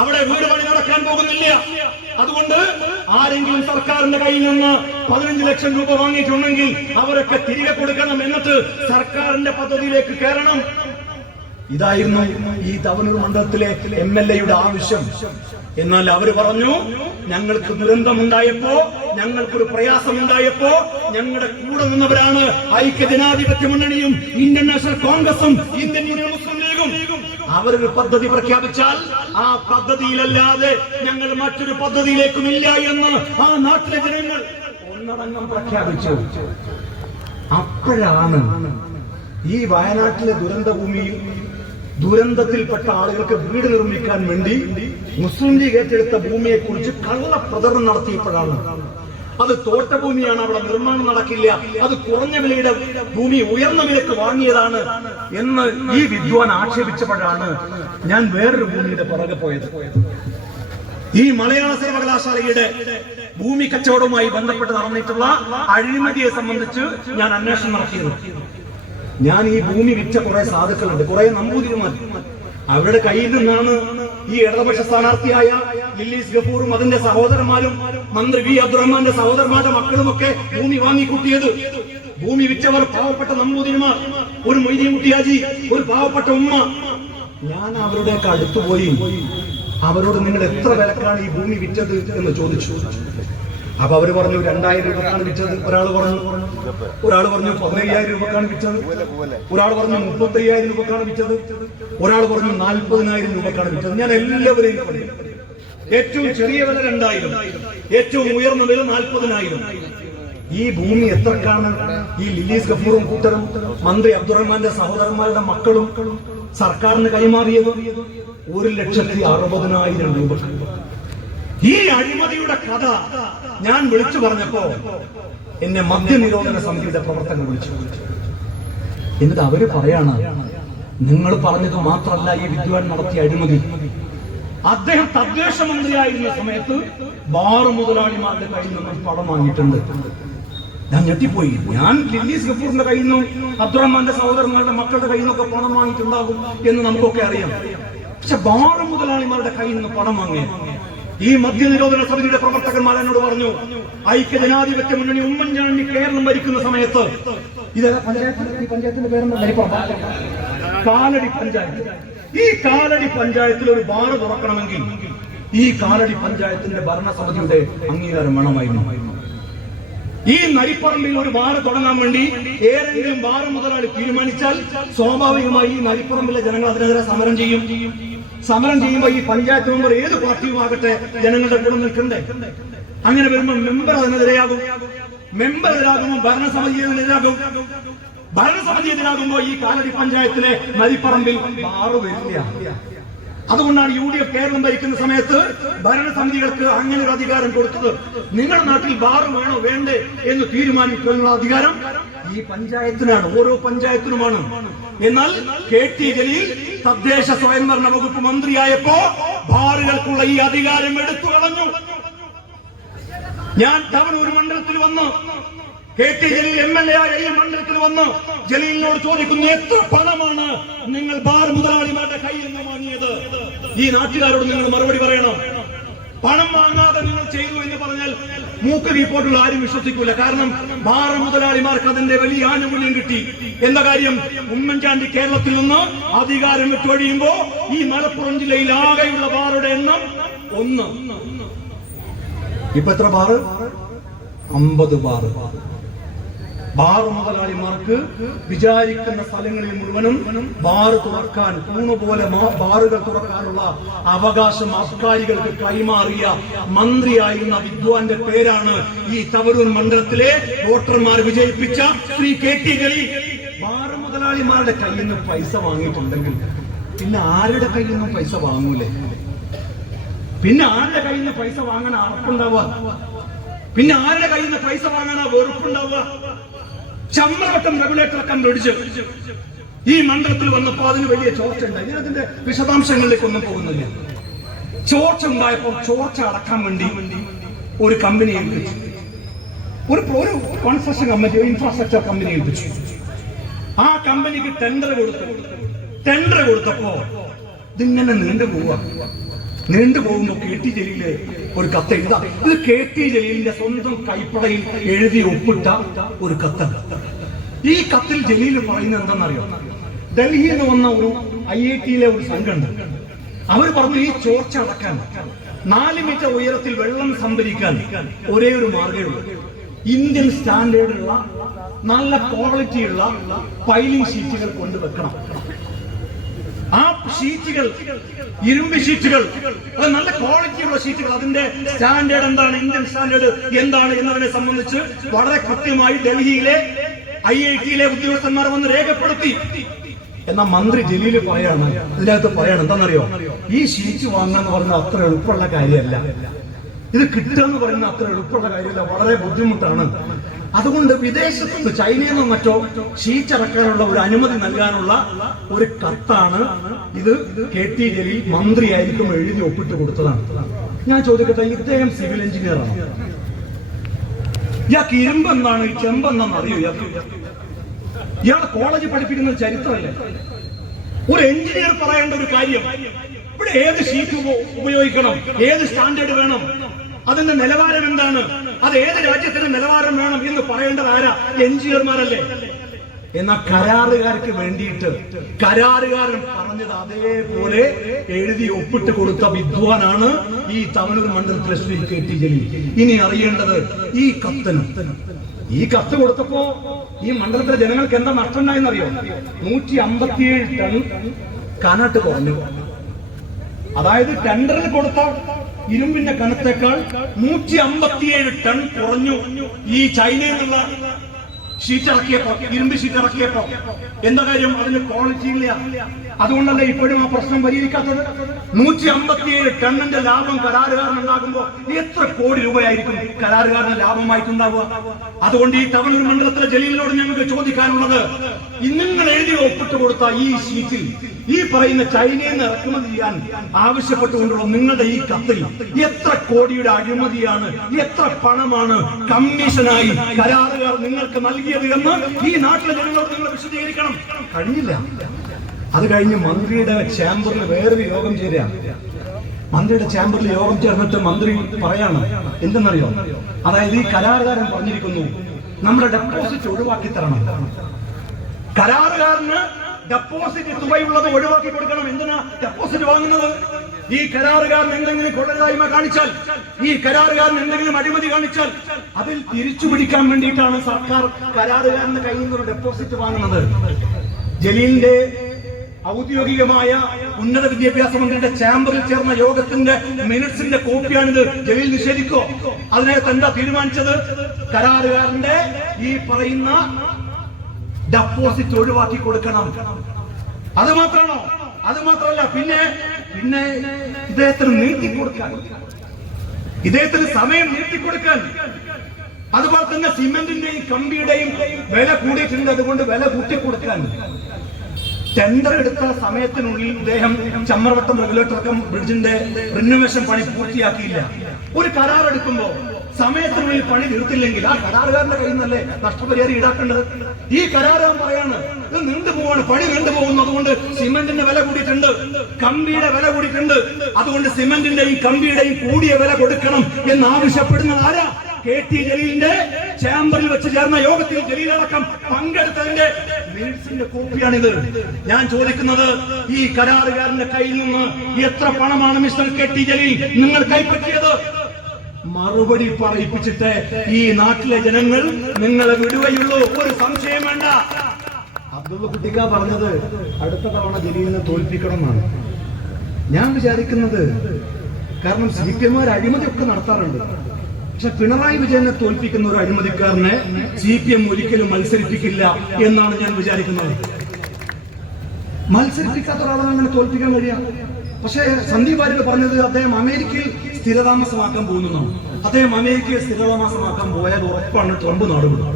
അവിടെ വീട് പണി നടക്കാൻ പോകുന്നില്ല. അതുകൊണ്ട് ആരെങ്കിലും സർക്കാരിന്റെ കയ്യിൽ നിന്ന് 15 ലക്ഷം രൂപ വാങ്ങിയിട്ടുണ്ടെങ്കിൽ അവരൊക്കെ തിരികെ കൊടുക്കണം, എന്നിട്ട് സർക്കാരിന്റെ പദ്ധതിയിലേക്ക് കയറണം. ഇതായിരുന്നു ഈ തവനൂർ മണ്ഡലത്തിലെ MLA-യുടെ ആവശ്യം. എന്നാൽ അവര് പറഞ്ഞു, ഞങ്ങൾക്ക് ദുരന്തമുണ്ടായപ്പോ, ഞങ്ങൾക്കൊരു പ്രയാസമുണ്ടായപ്പോ ഞങ്ങളുടെ കൂടെ നിന്നവരാണ് ഐക്യജനാധിപത്യ മുന്നണിയും ഇന്ത്യൻ നാഷണൽ കോൺഗ്രസും ഇന്ത്യൻ യൂണിയൻ മുസ്ലിം ലീഗും. അവരൊരു പദ്ധതി പ്രഖ്യാപിച്ചാൽ ആ പദ്ധതിയിലല്ലാതെ ഞങ്ങൾ മറ്റൊരു പദ്ധതിയിലേക്കും ഇല്ല എന്ന് ആ നാട്ടിലെ ജനങ്ങൾ ഒന്നടങ്കം പ്രഖ്യാപിച്ചു. അപ്പോഴാണ് ഈ വയനാട്ടിലെ ദുരന്തഭൂമിയിൽ ദുരന്തത്തിൽപ്പെട്ട ആളുകൾക്ക് വീട് നിർമ്മിക്കാൻ വേണ്ടി മുസ്ലിം ലീഗ് ഏറ്റെടുത്ത ഭൂമിയെ കുറിച്ച് കള്ളപ്രചരണം നടത്തിയപ്പോഴാണ്, അത് തോട്ടഭൂമിയാണ്, അവിടെ നിർമ്മാണം നടക്കില്ല, അത് കുറഞ്ഞ വിലയുടെ ഭൂമി ഉയർന്ന വിലക്ക് വാങ്ങിയതാണ് എന്ന് ഈ വിദ്വാൻ ആക്ഷേപിച്ചപ്പോഴാണ് ഞാൻ വേറൊരു ഭൂമിയുടെ പുറകെ പോയത്. ഈ മലയാള സർവകലാശാലയുടെ ഭൂമി കച്ചവടവുമായി ബന്ധപ്പെട്ട് നടന്നിട്ടുള്ള അഴിമതിയെ സംബന്ധിച്ച് ഞാൻ അന്വേഷണം നടത്തിയത്. ഞാൻ ഈ ഭൂമി വിറ്റ കുറെ സാധുക്കളുണ്ട്, കുറെ നമ്പൂതിരിമാർ. അവരുടെ കയ്യിൽ നിന്നാണ് ഈ ഇടതുപക്ഷ സ്ഥാനാർത്ഥിയായ ലില്ലീസ് ഗഫൂറും അതിന്റെ സഹോദരന്മാരും മന്ത്രി V. അബ്ദുറഹ്മാന്റെ സഹോദരന്മാരുടെ മക്കളുമൊക്കെ ഭൂമി വാങ്ങിക്കൂട്ടിയത്. ഭൂമി വിറ്റവർ പാവപ്പെട്ട നമ്പൂതിരിമാർ, ഒരു മൊയ്തീൻ കുട്ടിയാജി, ഒരു പാവപ്പെട്ട ഉമ്മ. ഞാൻ അവരുടെയൊക്കെ അടുത്തുപോയി അവരോട് നിങ്ങൾ എത്ര വിലക്കാണ് ഈ ഭൂമി വിറ്റത് എന്ന് ചോദിച്ചു. അപ്പൊ അവര് പറഞ്ഞു 2000 രൂപക്കാണ് വിറ്റത്. ഒരാൾ പറഞ്ഞു 15,000 രൂപക്കാണ് വിറ്റത്. ഒരാൾ പറഞ്ഞു 35,000 രൂപക്കാണ് വിറ്റത്. ഒരാൾ പറഞ്ഞു 40,000 രൂപക്കാണ് വിറ്റത്. ഞാൻ എല്ലാവരെയും പറഞ്ഞു, ഏറ്റവും ചെറിയ വില 2,000, ഏറ്റവും ഉയർന്ന വില 40,000. ഈ ഭൂമി എത്രക്കാണ് ഈ ലില്ലീസ് ഗഫൂറും കൂട്ടരും മന്ത്രി അബ്ദുറഹ്മാന്റെ സഹോദരന്മാരുടെ മക്കളും സർക്കാരിന് കൈമാറിയത്? 1,60,000 രൂപ. ഈ അഴിമതിയുടെ കഥ ഞാൻ വിളിച്ചു പറഞ്ഞപ്പോ എന്നെ മദ്യനിരോധന സമിതിയുടെ പ്രവർത്തകർ വിളിച്ചു. എന്നിട്ട് അവര് പറയാണ്, നിങ്ങൾ പറഞ്ഞത് മാത്രമല്ല ഈ വിദ്വാൻ നടത്തിയ അഴിമതി. അദ്ദേഹം തദ്ദേശ മന്ത്രിയായിരുന്ന സമയത്ത് ബാർ മുതലാളിമാരുടെ കയ്യിൽ നിന്നും പണം വാങ്ങിയിട്ടുണ്ട്. ഞാൻ ഞെട്ടിപ്പോയി. ഞാൻ ലില്ലീസ് ഗഫൂറിന്റെ കയ്യിൽ നിന്നും അബ്ദുറഹ്മാന്റെ സഹോദരന്മാരുടെ മക്കളുടെ കയ്യിൽ നിന്നൊക്കെ പണം വാങ്ങിയിട്ടുണ്ടാകും എന്ന് നമുക്കൊക്കെ അറിയാം. പക്ഷെ ബാർ മുതലാളിമാരുടെ കയ്യിൽ നിന്ന് പണം വാങ്ങിയ ഈ മദ്യനിരോധന സമിതിയുടെ പ്രവർത്തകന്മാർ എന്നോട് പറഞ്ഞു, ഐക്യജനാധിപത്യ മുന്നണി ഉമ്മൻചാണ്ടി കേരളം ഭരിക്കുന്ന സമയത്ത് ഇത് പഞ്ചായത്തിന്റെ പേരെന്താ, കാലടി പഞ്ചായത്ത്. ഈ കാലടി പഞ്ചായത്തിൽ ഒരു ബാർ തുറക്കണമെങ്കിൽ ഈ കാലടി പഞ്ചായത്തിന്റെ ഭരണസമിതിയുടെ അംഗീകാരം വേണമായിരുന്നു. ഈ നരിപ്പറമ്പിൽ ഒരു ബാർ തുടങ്ങാൻ വേണ്ടി ഏതെങ്കിലും ബാർ മുതലാളി തീരുമാനിച്ചാൽ സ്വാഭാവികമായി ഈ നരിപ്പറമ്പിലെ ജനങ്ങൾ അതിനെതിരെ സമരം ചെയ്യും. സമരം ചെയ്യുമ്പോൾ ഈ പഞ്ചായത്ത് മെമ്പർ ഏത് പാർട്ടിയുമാകട്ടെ ജനങ്ങളുടെ കൂടെ നിൽക്കണ്ടേ? അങ്ങനെ വരുമ്പോൾ മെമ്പർ അതിനെതിരെയാകും. മെമ്പർ എതിരാകുമ്പോൾ ഭരണസമിതി എതിരാകും. ഭരണസമിതി എതിരാകുമ്പോൾ ഈ കാലടി പഞ്ചായത്തിലെ നരിപ്പറമ്പിൽ ബാറ് വരില്ല. അതുകൊണ്ടാണ് UDF കേരളം ഭരിക്കുന്ന സമയത്ത് ഭരണസമിതികൾക്ക് അങ്ങനെ ഒരു അധികാരം കൊടുത്തത്. നിങ്ങളുടെ നാട്ടിൽ ബാർ വേണോ വേണ്ടേ എന്ന് തീരുമാനിക്കാനുള്ള അധികാരം ഈ പഞ്ചായത്തിനാണ്, ഓരോ പഞ്ചായത്തിനുമാണ്. എന്നാൽ KT ജലീൽ തദ്ദേശ സ്വയംഭരണ വകുപ്പ് മന്ത്രിയായപ്പോ ബാറുകൾക്കുള്ള ഈ അധികാരം എടുത്തു കളഞ്ഞു. ഞാൻ തവനൂർ മണ്ഡലത്തിൽ വന്ന് KT ജലീൽ MLA ആയ ഈ മണ്ഡലത്തിൽ വന്ന് ജലീലിനോട് ചോദിക്കുന്നു, എത്ര പണമാണ് നിങ്ങൾ ബാർ മുതലാളിമാരുടെ കയ്യിൽ നിന്ന് വാങ്ങിയത്? ഈ നാട്ടുകാരോട് നിങ്ങൾ മറുപടി പറയണം. പണം വാങ്ങാതെ നിങ്ങൾ ചെയ്തു എന്ന് പറഞ്ഞാൽ മൂക്ക് റിപ്പോർട്ടുകൾ ആരും വിശ്വസിക്കൂല. കാരണം ബാർ മുതലാളിമാർക്ക് അതിന്റെ വലിയ ആനുകൂല്യം കിട്ടി. എന്താ കാര്യം? ഉമ്മൻചാണ്ടി കേരളത്തിൽ നിന്ന് അധികാരം വിട്ടൊഴിയുമ്പോ ഈ മലപ്പുറം ജില്ലയിൽ ആകെയുള്ള ബാറുടെ എണ്ണം 1. ഇപ്പൊ എത്ര ബാറ്? 50 ബാറ്. ബാർ മുതലാളിമാർക്ക് വിചാരിക്കുന്ന സ്ഥലങ്ങളിൽ മുഴുവനും ബാർ തുറക്കാൻ, കൂണുപോലെ ബാറുകൾ തുറക്കാനുള്ള അവകാശം അബ്കാരികൾക്ക് കൈമാറിയ മന്ത്രിയായിരുന്ന വിദ്വാന്റെ പേരാണ് ഈ തവനൂർ മണ്ഡലത്തിലെ വോട്ടർമാർ വിജയിപ്പിച്ച ശ്രീ KT ജലീൽ. ബാർ മുതലാളിമാരുടെ കയ്യിൽ നിന്ന് പൈസ വാങ്ങിയിട്ടുണ്ടെങ്കിൽ പിന്നെ ആരുടെ കയ്യിൽ നിന്നും പൈസ വാങ്ങൂലേ? പിന്നെ ആരുടെ കയ്യിൽ നിന്ന് പൈസ വാങ്ങാൻ അറപ്പുണ്ടാവുക? പിന്നെ ആരുടെ കയ്യിൽ നിന്ന് പൈസ വാങ്ങാൻ വെറുപ്പുണ്ടാവുക? ചമ്മവട്ടം റെഗുലേറ്ററൊക്കെ മേടിച്ച് ഈ മണ്ഡലത്തിൽ വന്നപ്പോ അതിന് വലിയ ചോർച്ച ഉണ്ടായി. ഇതിന്റെ വിശദാംശങ്ങളിലേക്കൊന്നും പോകുന്നില്ല. ചോർച്ച ഉണ്ടായപ്പോൾ ചോർച്ച അടക്കാൻ വേണ്ടി ഒരു കമ്പനി ഏൽപ്പിച്ചു. ഒരു കൺസ്ട്രക്ഷൻ കമ്പനി, ഇൻഫ്രാസ്ട്രക്ചർ കമ്പനി ഏൽപ്പിച്ചു. ആ കമ്പനിക്ക് ടെൻഡർ കൊടുത്തപ്പോ ഇതിങ്ങനെ നീണ്ടുപോകുമ്പോ KT ജലീല് ഒരു കത്ത് എഴുതാ. ഇത് KT ജലീലിന്റെ സ്വന്തം കൈപ്പടയിൽ എഴുതി ഒപ്പിട്ട ഒരു കത്താണ്. ഈ കത്തിൽ ജലീൽ പറയുന്നത് എന്താണെന്നറിയോ? ഡൽഹിയിൽ നിന്ന് വന്ന ഒരു IIT-യിലെ ഒരു സംഘമുണ്ട്. അവർ പറഞ്ഞു, ഈ ചോർച്ച അടക്കാൻ 4 മീറ്റർ ഉയരത്തിൽ വെള്ളം സംഭരിക്കാൻ ഒരേ ഒരു മാർഗ്ഗമുള്ളൂ. ഇന്ത്യൻ സ്റ്റാൻഡേർഡുള്ള നല്ല ക്വാളിറ്റിയുള്ള പൈലിംഗ് ഷീറ്റുകൾ കൊണ്ടുവെക്കണം. ആ ഷീറ്റുകൾ, ഇരുമ്പ് ഷീറ്റുകൾ, അത് നല്ല ക്വാളിറ്റിയുള്ള ഷീറ്റുകൾ, അതിന്റെ സ്റ്റാൻഡേർഡ് എന്താണ്, ഇന്ത്യൻ സ്റ്റാൻഡേർഡ് എന്താണ് എന്നതിനെ സംബന്ധിച്ച് വളരെ കൃത്യമായി ഡൽഹിയിലെ IIT-യിലെ ഉദ്യോഗസ്ഥന്മാർ വന്ന് രേഖപ്പെടുത്തി. എന്നാ മന്ത്രി ജലീൽ പറയാണ്, ഇതിനകത്ത് പറയാണ് എന്താണെന്നറിയോ? ഈ ഷീറ്റ് വാങ്ങാന്ന് പറഞ്ഞാൽ അത്ര എളുപ്പമുള്ള കാര്യമല്ല. ഇത് കിട്ടുക എന്ന് പറയുന്ന അത്ര എളുപ്പമുള്ള കാര്യമല്ല, വളരെ ബുദ്ധിമുട്ടാണ്. അതുകൊണ്ട് വിദേശത്തുനിന്ന്, ചൈനയിൽ നിന്നോ മറ്റോ ഷീറ്റ് ഇറക്കാനുള്ള ഒരു അനുമതി നൽകാനുള്ള ഒരു കത്താണ് ഇത്. KT ജലീൽ മന്ത്രിയായിരിക്കും എഴുതി ഒപ്പിട്ട് കൊടുത്തതാണ്. ഞാൻ ചോദിക്കട്ടെ, ഇദ്ദേഹം സിവിൽ എഞ്ചിനീയറാണ്. ഇയാൾക്ക് ഇരുമ്പ് എന്താണ്, ചെമ്പ് എന്താണെന്ന് അറിയോ? ഇയാളെ കോളേജ് പഠിപ്പിക്കുന്ന ചരിത്രമല്ലേ? ഒരു എഞ്ചിനീയർ പറയേണ്ട ഒരു കാര്യം, ഇവിടെ ഏത് ഷീറ്റ് ഉപയോഗിക്കണം, ഏത് സ്റ്റാൻഡേർഡ് വേണം, അതിന്റെ നിലവാരം എന്താണ്, അത് ഏത് രാജ്യത്തിന്റെ നിലവാരം വേണം എന്ന് പറയേണ്ടത് ആരാ? എഞ്ചിനീയർമാരല്ലേ? എന്നാൽ കരാറുകാർക്ക് വേണ്ടിയിട്ട് കരാറുകാരൻ പറഞ്ഞത് അതേപോലെ എഴുതി ഒപ്പിട്ട് കൊടുത്ത വിദ്വാനാണ് ഈ തവനൂർ മണ്ഡലത്തിലെ ശ്രീ KT ജലീൽ. ഇനി അറിയേണ്ടത് ഈ കത്ത് കൊടുത്തപ്പോ ഈ മണ്ഡലത്തിലെ ജനങ്ങൾക്ക് എന്താ നഷ്ടമുണ്ടായെന്നറിയോ? 157 ടൺ കനട്ട് കുറഞ്ഞു. അതായത് ടെൻഡറിൽ കൊടുത്ത ഇരുമ്പിന്റെ കനത്തേക്കാൾ 157 ടൺ കുറഞ്ഞു ഈ ചൈനയിൽ നിന്നുള്ള ഷീറ്റ് ഇറക്കിയപ്പോ, ഇരുമ്പ് ഷീറ്റ് ഇറക്കിയപ്പോ. എന്താ കാര്യം? അതിന് ക്വാളിറ്റി ഇല്ല. അതുകൊണ്ടല്ലേ ഇപ്പോഴും ആ പ്രശ്നം പരിഹരിക്കാത്തത്? 157 ടണ്ണിന്റെ ലാഭം കരാറുകാരൻ ഉണ്ടാകുമ്പോ എത്ര കോടി രൂപയായിരിക്കും കരാറുകാരന് ലാഭമായിട്ടുണ്ടാവുക? അതുകൊണ്ട് ഈ തവനൂർ മണ്ഡലത്തിലെ ജലീലിനോട് ഞങ്ങൾക്ക് ചോദിക്കാനുള്ളത്, നിങ്ങൾ എഴുതി ഒപ്പിട്ട് കൊടുത്ത ഈ ഷീറ്റിൽ ഈ പറയുന്ന ചൈനയിൽ നിന്ന് ഇറക്കുമതി ചെയ്യാൻ ആവശ്യപ്പെട്ടുകൊണ്ടുള്ള നിങ്ങളുടെ ഈ കത്തിൽ എത്ര കോടിയുടെ അഴിമതിയാണ്, എത്ര പണമാണ് കമ്മീഷനായി കരാറുകാർ നിങ്ങൾക്ക് നൽകിയത് എന്ന് ഈ നാട്ടിലെ ജനങ്ങളോട് നിങ്ങൾ വിശദീകരിക്കണം. കഴിഞ്ഞില്ല. അത് കഴിഞ്ഞ് മന്ത്രിയുടെ ചേംബറിൽ വേറൊരു യോഗം ചേരുക. മന്ത്രിയുടെ ചാമ്പറിൽ യോഗം ചേർന്നിട്ട് മന്ത്രി പറയാണ് എന്തെന്നറിയോ, അതായത് ഈ കരാറുകാരൻ പറഞ്ഞിരിക്കുന്നു നമ്മുടെ ഡെപ്പോസിറ്റ് ഒഴിവാക്കി തരണം. കരാറുകാരന് ഡെപ്പോസിറ്റ് തുകയുള്ളത് ഒഴിവാക്കി കൊടുക്കണം. എന്തിനാ ഡെപ്പോസിറ്റ് വാങ്ങുന്നത്? ഈ കരാറുകാരൻ എന്തെങ്കിലും കൊള്ളരുതായ്മ കാണിച്ചാൽ, ഈ കരാറുകാരൻ എന്തെങ്കിലും അഴിമതി കാണിച്ചാൽ അതിൽ തിരിച്ചു പിടിക്കാൻ വേണ്ടിയിട്ടാണ് സർക്കാർ കരാറുകാരന്റെ കയ്യിൽ നിന്നൊരു ഡെപ്പോസിറ്റ് വാങ്ങുന്നത്. ജലീലിന്റെ ഔദ്യോഗികമായ ഉന്നത വിദ്യാഭ്യാസ മന്ത്രിയുടെ ചാമ്പറിൽ ചേർന്ന യോഗത്തിന്റെ മിനിറ്റ്സിന്റെ കോപ്പിയാണിത്. ജലീൽ നിഷേധിക്കോ? അതിനകത്ത് എന്താ തീരുമാനിച്ചത്? കരാറുകാരന്റെ ഈ പറയുന്ന ഡെപ്പോസിറ്റ് ഒഴിവാക്കി കൊടുക്കണം. അത് മാത്രമാണോ? അത് മാത്രമല്ല, പിന്നെ ഇദ്ദേഹത്തിന് നീട്ടിക്കൊടുക്കാൻ, ഇദ്ദേഹത്തിന് സമയം നീട്ടിക്കൊടുക്കാൻ, അതുപോലെ തന്നെ സിമെന്റിന്റെയും കമ്പിയുടെയും വില കൂടിയിട്ടുണ്ട്, അതുകൊണ്ട് വില കൂട്ടിക്കൊടുക്കാൻ. ടെൻഡർ എടുത്ത സമയത്തിനുള്ളിൽ ഇദ്ദേഹം ചമ്മർവട്ടം റെഗുലേറ്റർ ബ്രിഡ്ജിന്റെ റിനോവേഷൻ പണി പൂർത്തിയാക്കിയില്ല. ഒരു കരാർ എടുക്കുമ്പോ സമയത്തിനുള്ളിൽ പണി തീർത്തില്ലെങ്കിൽ ആ കരാറുകാരന്റെ കയ്യിൽ നിന്നല്ലേ നഷ്ടപരിഹാരം ഈടാക്കേണ്ടത്? ഈ കരാറുകാരൻ പറയാണ് ഇത് നീണ്ടുപോവാണ്, പണി നീണ്ടുപോകുന്നു, അതുകൊണ്ട് സിമെന്റിന്റെ വില കൂടിയിട്ടുണ്ട്, കമ്പിയുടെ വില കൂടിയിട്ടുണ്ട്, അതുകൊണ്ട് സിമെന്റിന്റെയും കമ്പിയുടെയും കൂടിയ വില കൊടുക്കണം എന്ന് ആവശ്യപ്പെടുന്നത് ആരാ? KT ജലീലിന്റെ ചാമ്പറിൽ വെച്ച് ചേർന്ന യോഗത്തിൽ ജലീലടക്കം പങ്കെടുത്തതിന്റെ മിനിറ്റ്സിന്റെ കോപ്പിയാണിത്. ഞാൻ ചോദിക്കുന്നത്, ഈ കരാറുകാരന്റെ കയ്യിൽ നിന്ന് എത്ര പണമാണ് മിസ്റ്റർ KT ജലീൽ നിങ്ങൾ കൈപ്പറ്റിയത്? മറുപടി പറയിപ്പിച്ചിട്ട് ഈ നാട്ടിലെ ജനങ്ങൾ നിങ്ങളെ വിടുകയുള്ളൂ, ഒരു സംശയം വേണ്ട. അബ്ദുള്ള കുട്ടിക്ക പറഞ്ഞത് അടുത്ത തവണ ജലീലിനെ തോൽപ്പിക്കണം എന്നാണ് ഞാൻ വിചാരിക്കുന്നത്. കാരണം CPM അഴിമതിയൊക്കെ നടത്താറുണ്ട്, പക്ഷെ പിണറായി വിജയനെ തോൽപ്പിക്കുന്ന ഒരു അഴിമതിക്കാരനെ CPM ഒരിക്കലും മത്സരിപ്പിക്കില്ല എന്നാണ് ഞാൻ വിചാരിക്കുന്നത്. മത്സരിപ്പിക്കാത്ത ഒരാളെ അങ്ങനെ തോൽപ്പിക്കാൻ കഴിയാം. പക്ഷേ സന്ദീപ് വാര്യർ പറഞ്ഞത് അദ്ദേഹം അമേരിക്കയിൽ സ്ഥിരതാമസമാക്കാൻ പോകുന്നതാണ്. അദ്ദേഹം അമേരിക്കയിൽ സ്ഥിരതാമസമാക്കാൻ പോയാൽ ഉറപ്പാണ് ട്രംപ് നാടുവിടും.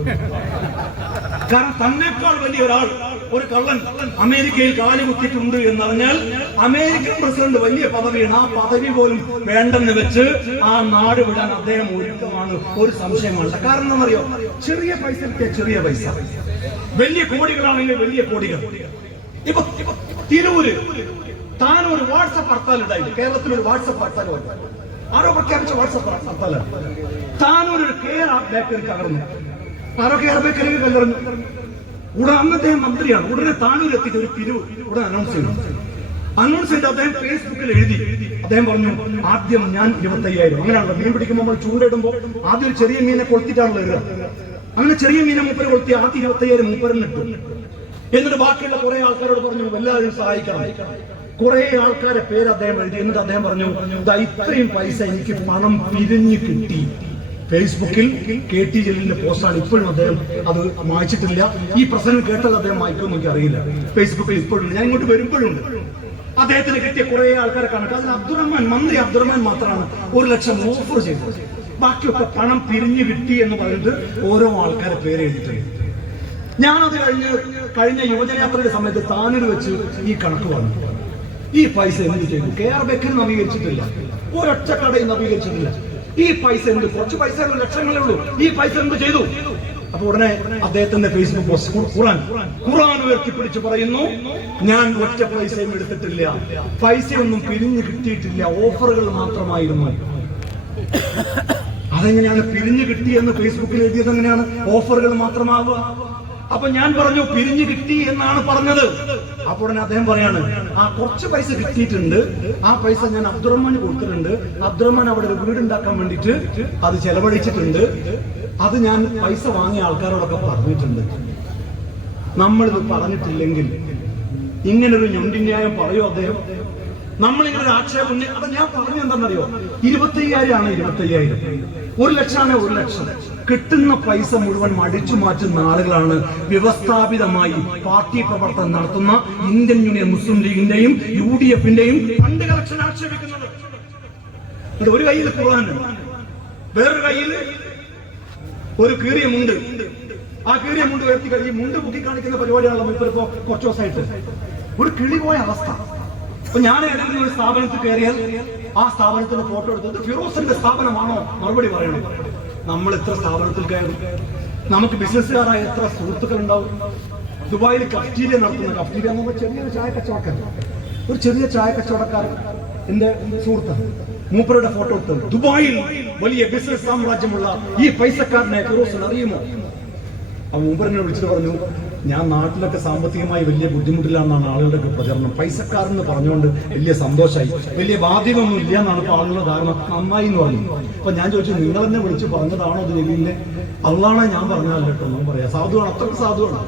കാരണം തന്നെക്കാൾ വലിയ ഒരാൾ, ഒരു കള്ളൻ അമേരിക്കയിൽ കാലുകുത്തിയിട്ടുണ്ട് എന്നറിഞ്ഞാൽ അമേരിക്കൻ പ്രസിഡന്റ് വലിയ പദവിയാണ്, ആ പദവി പോലും വേണ്ടെന്ന് വെച്ച് ആ നാട് വിടാൻ അദ്ദേഹം ഒരുക്കമാണ്, ഒരു സംശയമാണ്. കാരണം എന്നറിയോ, ചെറിയ പൈസ കിട്ടിയ ചെറിയ പൈസ, വലിയ കോടികളാണെങ്കിൽ വലിയ കോടികൾ. ഇപ്പൊ തിരൂര് താൻ ഒരു വാട്സപ്പ് ഹർത്താൽ ഉണ്ടായി, കേരളത്തിൽ ഒരു വാട്സപ്പ് ഹർത്താൽ ആരോ പ്രഖ്യാപിച്ച വാട്സപ്പ് ഹർത്താലാണ്. താനൊരു കെയർ ബേക്കറി തകർന്നു, ആരോ കെയർ ബേക്കറി കല്ലെറിഞ്ഞു. ഉടനെ അന്ന് അദ്ദേഹം മന്ത്രിയാണ്, ഉടനെ താനൂർ എത്തിയിട്ട് ഒരു പിരിവ് ഉടനെ അനൗൺസ് ചെയ്തു. അദ്ദേഹം ഫേസ്ബുക്കിൽ എഴുതി, അദ്ദേഹം പറഞ്ഞു ആദ്യം ഞാൻ 25,000. അങ്ങനെയാണല്ലോ മീൻ പിടിക്കുമ്പോൾ നമ്മൾ ചൂണ്ടിടുമ്പോൾ ആദ്യം ഒരു ചെറിയ മീനെ കൊളുത്തിട്ടാണല്ലോ ഇടുക. അങ്ങനെ ചെറിയ മീനെ മൂപ്പര് കൊളുത്തി ആദ്യം 25,000 മൂപ്പരിന് ഇട്ടു. എന്നിട്ട് ബാക്കിയുള്ള കുറെ ആൾക്കാരോട് പറഞ്ഞു എല്ലാവരും സഹായിക്കണം. കുറെ ആൾക്കാരെ പേര് അദ്ദേഹം എഴുതി. എന്നിട്ട് അദ്ദേഹം പറഞ്ഞു ഇത്രയും പൈസ എനിക്ക് പണം പിരിഞ്ഞു കിട്ടി. ഫേസ്ബുക്കിൽ KT ജലീലിന്റെ പോസ്റ്റാണ്, ഇപ്പോഴും അദ്ദേഹം അത് വായിച്ചിട്ടില്ല. ഈ പ്രസംഗം കേട്ടത് അദ്ദേഹം വായിക്കുമെന്ന് എനിക്ക് അറിയില്ല. ഫേസ്ബുക്കിൽ ഇപ്പോഴും ഞാൻ ഇങ്ങോട്ട് വരുമ്പോഴുണ്ട്. അദ്ദേഹത്തിന് കിട്ടിയ കുറെ ആൾക്കാരെ കണക്ക് അതിൽ മന്ത്രി അബ്ദുറഹ്മാൻ മാത്രമാണ് 1 ലക്ഷം ഓഫർ ചെയ്തത്. ബാക്കിയൊക്കെ പണം പിരിഞ്ഞു കിട്ടി എന്ന് പറഞ്ഞിട്ട് ഓരോ ആൾക്കാരെ പേര് എഴുതിയിട്ടുണ്ട്. ഞാനത് കഴിഞ്ഞ യുവജനയാത്രയുടെ സമയത്ത് താനൂർ വെച്ച് ഈ കണക്ക് പറഞ്ഞു. ഈ പൈസ എന്ത് ചെയ്തു? കെയർ ബേക്കറി നവീകരിച്ചിട്ടില്ല, ഒരൊറ്റ കടയും നവീകരിച്ചിട്ടില്ല. ഈ പൈസ എന്ത്? കുറച്ച് പൈസ ലക്ഷങ്ങളേ ഉള്ളൂ. ഈ പൈസ എന്ത് ചെയ്തു? അപ്പൊ ഉടനെ അദ്ദേഹത്തിന്റെ ഫേസ്ബുക്ക് പോസ്റ്റ് ഖുർആൻ ഉയർത്തിപ്പിടിച്ച് പറയുന്നു, ഞാൻ ഒറ്റ പൈസയും എടുത്തിട്ടില്ല, പൈസയൊന്നും പിരിഞ്ഞു കിട്ടിയിട്ടില്ല, ഓഫറുകൾ മാത്രമായിരുന്നു. അതെങ്ങനെയാണ് പിരിഞ്ഞു കിട്ടിയെന്ന് ഫേസ്ബുക്കിൽ എഴുതിയത്? എങ്ങനെയാണ് ഓഫറുകൾ മാത്രമാവുക? അപ്പൊ ഞാൻ പറഞ്ഞു പിരിഞ്ഞു കിട്ടി എന്നാണ് പറഞ്ഞത്. അപ്പോൾ ഉടനെ അദ്ദേഹം പറയാണ് ആ കുറച്ച് പൈസ കിട്ടിയിട്ടുണ്ട്, ആ പൈസ ഞാൻ അബ്ദുറഹ്മാന് കൊടുത്തിട്ടുണ്ട്, അബ്ദുറഹ്മാൻ അവിടെ ഒരു വീടുണ്ടാക്കാൻ വേണ്ടിയിട്ട് അത് ചെലവഴിച്ചിട്ടുണ്ട്, അത് ഞാൻ പൈസ വാങ്ങിയ ആൾക്കാരോടൊക്കെ പറഞ്ഞിട്ടുണ്ട്. നമ്മളിത് പറഞ്ഞിട്ടില്ലെങ്കിൽ ഇങ്ങനൊരു ഞൊണ്ടിന്യായം പറയോ അദ്ദേഹം? നമ്മളിങ്ങനെ ആക്ഷേപം അത് ഞാൻ പറഞ്ഞു എന്താണെന്നറിയോ, 25,000 ആണ് 25,000, 1 ലക്ഷമാണ് 1 ലക്ഷം. കിട്ടുന്ന പൈസ മുഴുവൻ അടിച്ചു മാറ്റുന്ന ആളുകളാണ് വ്യവസ്ഥാപിതമായി പാർട്ടി പ്രവർത്തനം നടത്തുന്ന ഇന്ത്യൻ യൂണിയൻ മുസ്ലിം ലീഗിന്റെയും UDFന്റെയും ഫണ്ട് കളക്ഷൻ ആക്ഷേപിക്കുന്നത്. ഒരു കയ്യിൽ ഖുർആൻ, വേറൊരു കയ്യിൽ ഒരു കീറിയ മുണ്ട്. ആ കീറിയ മുണ്ട് ഉയർത്തി കഴിഞ്ഞ് മുണ്ട് പൊക്കി കാണിക്കുന്ന പരിപാടിയാണല്ലോ ഇപ്പൊ കുറച്ചു ദിവസമായിട്ട്. ഒരു കിളി പോയ അവസ്ഥ. അപ്പൊ ഞാൻ ഏതെങ്കിലും ഒരു സ്ഥാപനത്തിൽ കയറിയാൽ ആ സ്ഥാപനത്തിന്റെ ഫോട്ടോ എടുത്തത് ഫിറോസിന്റെ സ്ഥാപനമാണോ? മറുപടി പറയണം. നമ്മൾ എത്ര സ്ഥാപനത്തിൽ കയറും? നമുക്ക് ബിസിനസ്സുകാരായ എത്ര സുഹൃത്തുക്കൾ ഉണ്ടാവും? ദുബായിൽ കഫ്റ്റീരിയ നടത്തുന്ന, കഫ്റ്റീരിയ എന്ന് പറഞ്ഞാൽ ചെറിയൊരു ചായ കച്ചവടക്കാരൻ, ഒരു ചെറിയ ചായ കച്ചവടക്കാരൻ എന്റെ സുഹൃത്താണ്, മൂപ്പരുടെ ഫോട്ടോ ഇട്ടു. ദുബായിൽ വലിയ ബിസിനസ് സാമ്രാജ്യമുള്ള ഈ പൈസക്കാരനെ ഫിറോസിന് അറിയുമോ? ആ മൂപ്പരനെ വിളിച്ചിട്ട് പറഞ്ഞു, ഞാൻ നാട്ടിലൊക്കെ സാമ്പത്തികമായി വലിയ ബുദ്ധിമുട്ടിലാണെന്നാണ് ആളുകളുടെ പ്രചരണം. പൈസക്കാരെന്ന് പറഞ്ഞുകൊണ്ട് വലിയ സന്തോഷമായി, വലിയ ബാധ്യത ഒന്നും ഇല്ല എന്നാണ് ഇപ്പൊ ആളുകളുടെ ധാരണ. നന്നായി എന്ന് പറഞ്ഞു. അപ്പൊ ഞാൻ ചോദിച്ചു, നിങ്ങൾ തന്നെ വിളിച്ച് പറഞ്ഞതാണോ അത് ജലീലിനെ? അള്ളാണെ ഞാൻ പറഞ്ഞതല്ല കേട്ടോ ഒന്നും പറയാം. സാധുവാണ്, അത്രയ്ക്ക് സാധുവാണ്.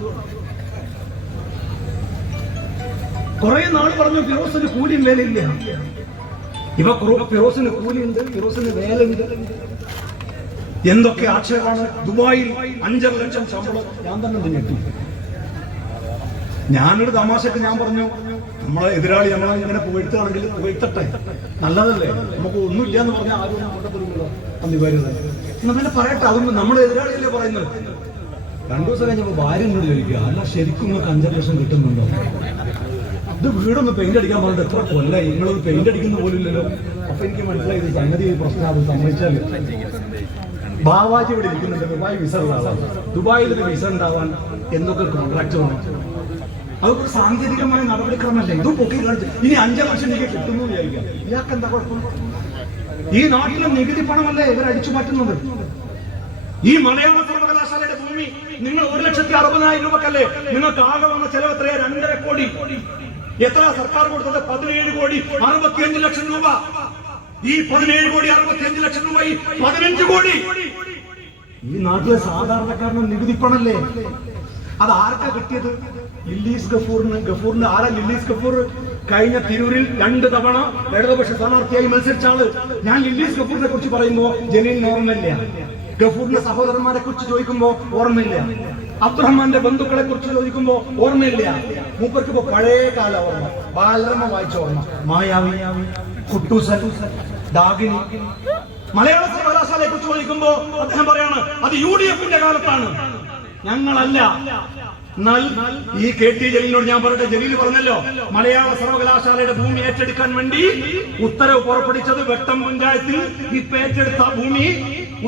കുറെ നാൾ പറഞ്ഞു ഫിറോസിന് കൂലിയും വേലയില്ല. ഇവ ഫിറോസിന് കൂലിയുണ്ട്, ഫിറോസിന് വേലയുണ്ട്. എന്തൊക്കെ ആക്ഷേപമാണ്. ദുബായിൽ 5 ലക്ഷം ശമ്പളം. ഞാൻ തന്നെ ഞെട്ടി. ഞാനൊരു തമാശക്ക് ഞാൻ പറഞ്ഞു, നമ്മളെ എതിരാളി നമ്മളെ ഇങ്ങനെ പുകഴ്ത്തുകയാണെങ്കിൽ പുകഴ്ത്തട്ടെ, നല്ലതല്ലേ, നമുക്ക് ഒന്നുമില്ല എന്ന് പറഞ്ഞാൽ ആരും കൊണ്ടപ്പെടുമല്ലോ അനിവാര്യത. എന്നാ പിന്നെ പറയട്ടെ, അതൊന്നും നമ്മുടെ എതിരാളിയല്ലേ പറയുന്നത്. 2 ദിവസം കഴിഞ്ഞപ്പോൾ ഭാര്യ എന്നോട് ചോദിക്കുക, അല്ല ശരിക്കും നിങ്ങൾക്ക് 5 ലക്ഷം കിട്ടുന്നുണ്ടോ? ഇത് വീടൊന്ന് പെയിന്റ് അടിക്കാൻ പറഞ്ഞിട്ട് എത്ര കൊല്ലായി, നിങ്ങളത് പെയിന്റ് അടിക്കുന്ന പോലും ഇല്ലല്ലോ. അപ്പൊ എനിക്ക് മനസ്സിലായി ഇത് സംഗതി പ്രശ്നം. അത് സമ്മതിച്ചാല് ബാവാജി ഇവിടെ ഇരിക്കുന്നുണ്ട്, ദുബായ് വിസ ഉള്ള ആളാണ്. ദുബായിൽ ഒരു വിസ ഉണ്ടാവാൻ എന്തൊക്കെ കോൺട്രാക്ട് വന്നു. അതൊക്കെ സാങ്കേതികമായ നടപടിക്രമല്ലേ. ഇതും പൊക്കി കാണിച്ചു. ഇനി 5 ലക്ഷം എനിക്ക് കിട്ടുന്നു വിചാരിക്കാം, ഇയാൾക്ക് എന്താ കുഴപ്പം? ഈ നാട്ടിലെ നികുതി പണമല്ലേ ഇവർ അടിച്ചു മാറ്റുന്നത്. ഈ മലയാള സർവകലാശാലയുടെ ഭൂമി നിങ്ങൾ 1,60,000 രൂപക്കല്ലേ? നിങ്ങൾക്ക് ആകെ വന്ന ചെലവ് എത്രയാ? 2.5 കോടി. എത്ര സർക്കാർ കൊടുത്തത്? 17,65 ലക്ഷം രൂപ. ഈ 17,65 ലക്ഷം രൂപ 15 കോടി ഈ നാട്ടിലെ സാധാരണക്കാരന് നികുതി പണല്ലേ. അത് ആർക്കാ കിട്ടിയത്? ലില്ലീസ് ഗഫൂറിന്. ഗഫൂറിന് ആരാ ലില്ലീസ് ഗഫൂർ? കഴിഞ്ഞ തിരൂരിൽ 2 തവണ ഇടതുപക്ഷ സ്ഥാനാർത്ഥിയായി മത്സരിച്ച ആള്. ഞാൻ ലില്ലീസ് ഗഫൂറിനെ കുറിച്ച് പറയുമ്പോ ജലീലിന് ഓർമ്മയില്ല. ഗഫൂറിന്റെ സഹോദരന്മാരെ കുറിച്ച് ചോദിക്കുമ്പോ ഓർമ്മയില്ല. അബ്ദുറഹ്മാന്റെ ബന്ധുക്കളെ കുറിച്ച് ചോദിക്കുമ്പോ ഓർമ്മയില്ല. മൂപ്പർക്ക് ഇപ്പൊ പഴയ കാല ഓർമ്മ, ബാലരമ വായിച്ച ഓർമ്മ. മായാവി, കുട്ടൂസൻ, ഡാഗിനി. മലയാള സർവകലാശാലയെ കുറിച്ച് ചോദിക്കുമ്പോ അദ്ദേഹം പറയാണ് അത് UDFന്റെ കാലത്താണ്, ഞങ്ങളല്ല. എന്നാൽ ഈ KT ജലീലിനോട് ഞാൻ പറയട്ടെ, ജലീൽ പറഞ്ഞല്ലോ മലയാള സർവകലാശാലയുടെ ഭൂമി ഏറ്റെടുക്കാൻ വേണ്ടി ഉത്തരവ് പുറപ്പെടുവിച്ചത് വെട്ടം പഞ്ചായത്തിൽ ഇപ്പൊ ഏറ്റെടുത്ത ഭൂമി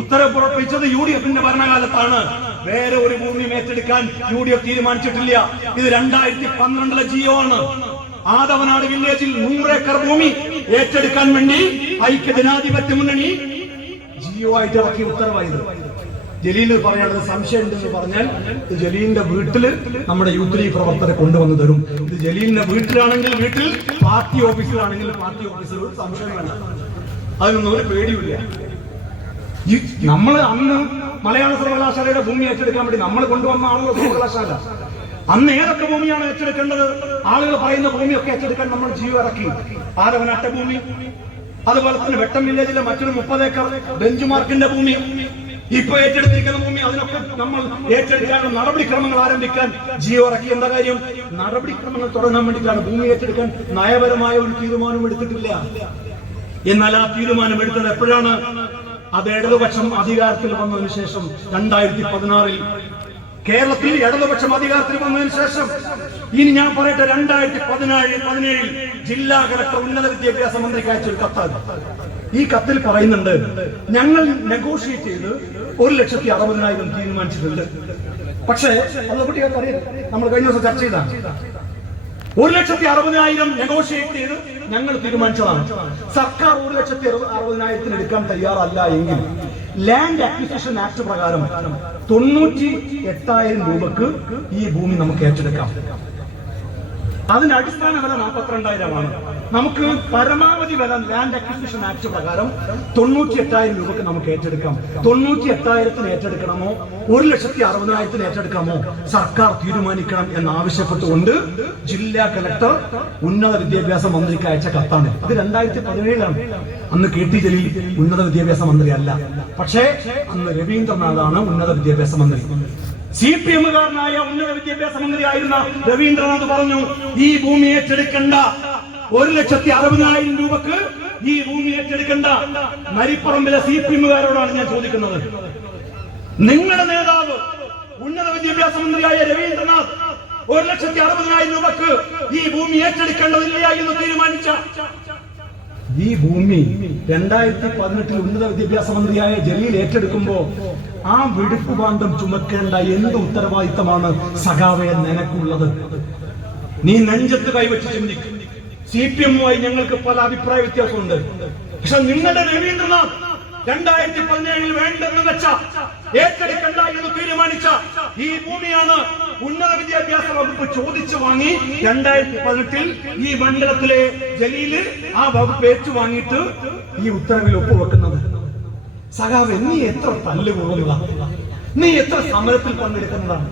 ഉത്തരവ് പുറപ്പെടുവിച്ചത് UDFന്റെ ഭരണകാലത്താണ്. വേറെ ഒരു ഭൂമിയും ഏറ്റെടുക്കാൻ UDF തീരുമാനിച്ചിട്ടില്ല. ഇത് 2012 ജിയോ ആണ്. ആദവനാട് വില്ലേജിൽ 100 ഏക്കർ ഭൂമി ഏറ്റെടുക്കാൻ വേണ്ടി ഐക്യജനാധിപത്യ മുന്നണി ജിയോ ആയിട്ട് ഇറക്കിയ ഉത്തരവായത്. ജലീലിന് പറയാനുള്ളത് സംശയം ഉണ്ടെന്ന് പറഞ്ഞാൽ ജലീലിന്റെ വീട്ടില് നമ്മുടെ യൂത്ത് ലീഗ് പ്രവർത്തകരെ കൊണ്ടുവന്ന് തരും. ഇത് ജലീലിന്റെ വീട്ടിലാണെങ്കിൽ വീട്ടിൽ, പാർട്ടി ഓഫീസിലാണെങ്കിൽ പാർട്ടി ഓഫീസിൽ. ഒരു സംശയം വേണ്ട, അതിനൊന്നും ഒരു പേടിയില്ല. നമ്മള് അന്ന് മലയാള സർവകലാശാലയുടെ ഭൂമി ഏറ്റെടുക്കാൻ വേണ്ടി നമ്മൾ കൊണ്ടുവന്ന ആളുകൾ സർവകലാശാല. അന്ന് ഏതൊക്കെ ഭൂമിയാണ് ഏറ്റെടുക്കേണ്ടത്? ആളുകൾ പറയുന്ന ഭൂമിയൊക്കെ ഏറ്റെടുക്കാൻ നമ്മൾ ജിയോ ഇറക്കി. ആരവനാട്ട ഭൂമി, അതുപോലെ തന്നെ വെട്ടം വില്ലേജിലെ മറ്റൊരു 30 ഏക്കർ ബെഞ്ച് മാർക്കിന്റെ ഭൂമി, ഇപ്പൊ ഏറ്റെടുത്തിരിക്കുന്ന ഭൂമി, അതിനൊക്കെ നമ്മൾ ഏറ്റെടുക്കാനുള്ള നടപടിക്രമങ്ങൾ ആരംഭിക്കാൻ ജിയോ ഇറക്കി. എന്താ കാര്യം? നടപടിക്രമങ്ങൾ തുടങ്ങാൻ വേണ്ടിയിട്ടാണ്. ഭൂമി ഏറ്റെടുക്കാൻ നയപരമായ ഒരു തീരുമാനം എടുത്തിട്ടില്ല. എന്നാൽ ആ തീരുമാനം എടുത്തത് എപ്പോഴാണ്? അത് ഇടതുപക്ഷം അധികാരത്തിൽ വന്നതിന് ശേഷം 2016 കേരളത്തിൽ ഇടതുപക്ഷം അധികാരത്തിൽ വന്നതിന് ശേഷം. ഇനി ഞാൻ പറയട്ടെ, 2017 ജില്ലാ കലക്ടർ ഉന്നത വിദ്യാഭ്യാസ മന്ത്രിക്ക് അയച്ചൊരു കത്താണ്. ഈ കത്തിൽ പറയുന്നുണ്ട്, ഞങ്ങൾ നെഗോഷിയേറ്റ് ചെയ്ത് 1,60,000 തീരുമാനിച്ചിട്ടുണ്ട്. പക്ഷേ അതേപറ്റി അറിയാം, നമ്മൾ കഴിഞ്ഞ ദിവസം ചർച്ച ചെയ്താണ്. 1,60,000 നെഗോഷിയേറ്റ് ചെയ്ത് ഞങ്ങൾ തീരുമാനിച്ചതാണ്. സർക്കാർ 1,60,000 എടുക്കാൻ തയ്യാറല്ല എങ്കിൽ ലാൻഡ് അക്വിസിഷൻ ആക്ട് പ്രകാരം 98,000 രൂപക്ക് ഈ ഭൂമി നമുക്ക് ഏറ്റെടുക്കാം. അതിന്റെ അടിസ്ഥാന വില 42,000 നമുക്ക് പരമാവധി വില ലാൻഡ് അക്വിസിഷൻ ആക്ട് പ്രകാരം 98,000 രൂപക്ക് നമുക്ക് ഏറ്റെടുക്കാം. 98,000 ഏറ്റെടുക്കണമോ 1,60,000 ഏറ്റെടുക്കാമോ സർക്കാർ തീരുമാനിക്കണം എന്നാവശ്യപ്പെട്ടുകൊണ്ട് ജില്ലാ കലക്ടർ ഉന്നത വിദ്യാഭ്യാസ മന്ത്രിക്ക് അയച്ച കത്താണ്. അത് 2017 അന്ന് KT ജലീൽ ഉന്നത വിദ്യാഭ്യാസ മന്ത്രി അല്ല, പക്ഷേ അന്ന് രവീന്ദ്രനാഥാണ് ഉന്നത വിദ്യാഭ്യാസ മന്ത്രി. CPM-കാരനായ ഉന്നത വിദ്യാഭ്യാസ മന്ത്രി ആയിരുന്ന രവീന്ദ്രനാഥ് പറഞ്ഞു, ഈ ഭൂമി ഏറ്റെടുക്കണ്ട, 1,60,000 രൂപക്ക് ഈ ഭൂമി ഏറ്റെടുക്കണ്ട. നരിപ്പറമ്പിലെ CPM-കാരോടാണ് ഞാൻ ചോദിക്കുന്നത്, നിങ്ങളുടെ നേതാവ് ഉന്നത വിദ്യാഭ്യാസ മന്ത്രിയായ രവീന്ദ്രനാഥ് 1,60,000 രൂപക്ക് ഈ ഭൂമി ഏറ്റെടുക്കേണ്ടതില്ല എന്ന് തീരുമാനിച്ച ഈ ഭൂമി 2018 ഉന്നത വിദ്യാഭ്യാസ മന്ത്രിയായ ജലീൽ ഏറ്റെടുക്കുമ്പോ ആ വെടുപ്പ് ബാന്ധം ചുമക്കേണ്ട എന്ത് ഉത്തരവാദിത്തമാണ് സഖാവേ നിനക്കുള്ളത്? നീ നെഞ്ചത്ത് കൈവച്ച് ചിന്തിക്കും. CPM-മായി ഞങ്ങൾക്ക് പല അഭിപ്രായ വ്യത്യാസമുണ്ട്. പക്ഷെ നിങ്ങളുടെ രവീന്ദ്രനാഥ് 2017 വേണ്ടെന്ന് വെച്ച, ഏറ്റെടുക്കണ്ട എന്ന് തീരുമാനിച്ച ഈ ഭൂമിയാണ് ഉന്നത വിദ്യാഭ്യാസ വകുപ്പ് ചോദിച്ചു വാങ്ങി 2018 ഈ മണ്ഡലത്തിലെ ജലീല് ആ വകുപ്പ് ഏറ്റുവാങ്ങിയിട്ട് ഈ ഉത്തരവിൽ ഒപ്പുവെക്കുന്നത്. സഖാവ്, നീ എത്ര തല്ല് പോകുന്നതാണ്, നീ എത്ര സമരത്തിൽ പങ്കെടുക്കുന്നതാണ്.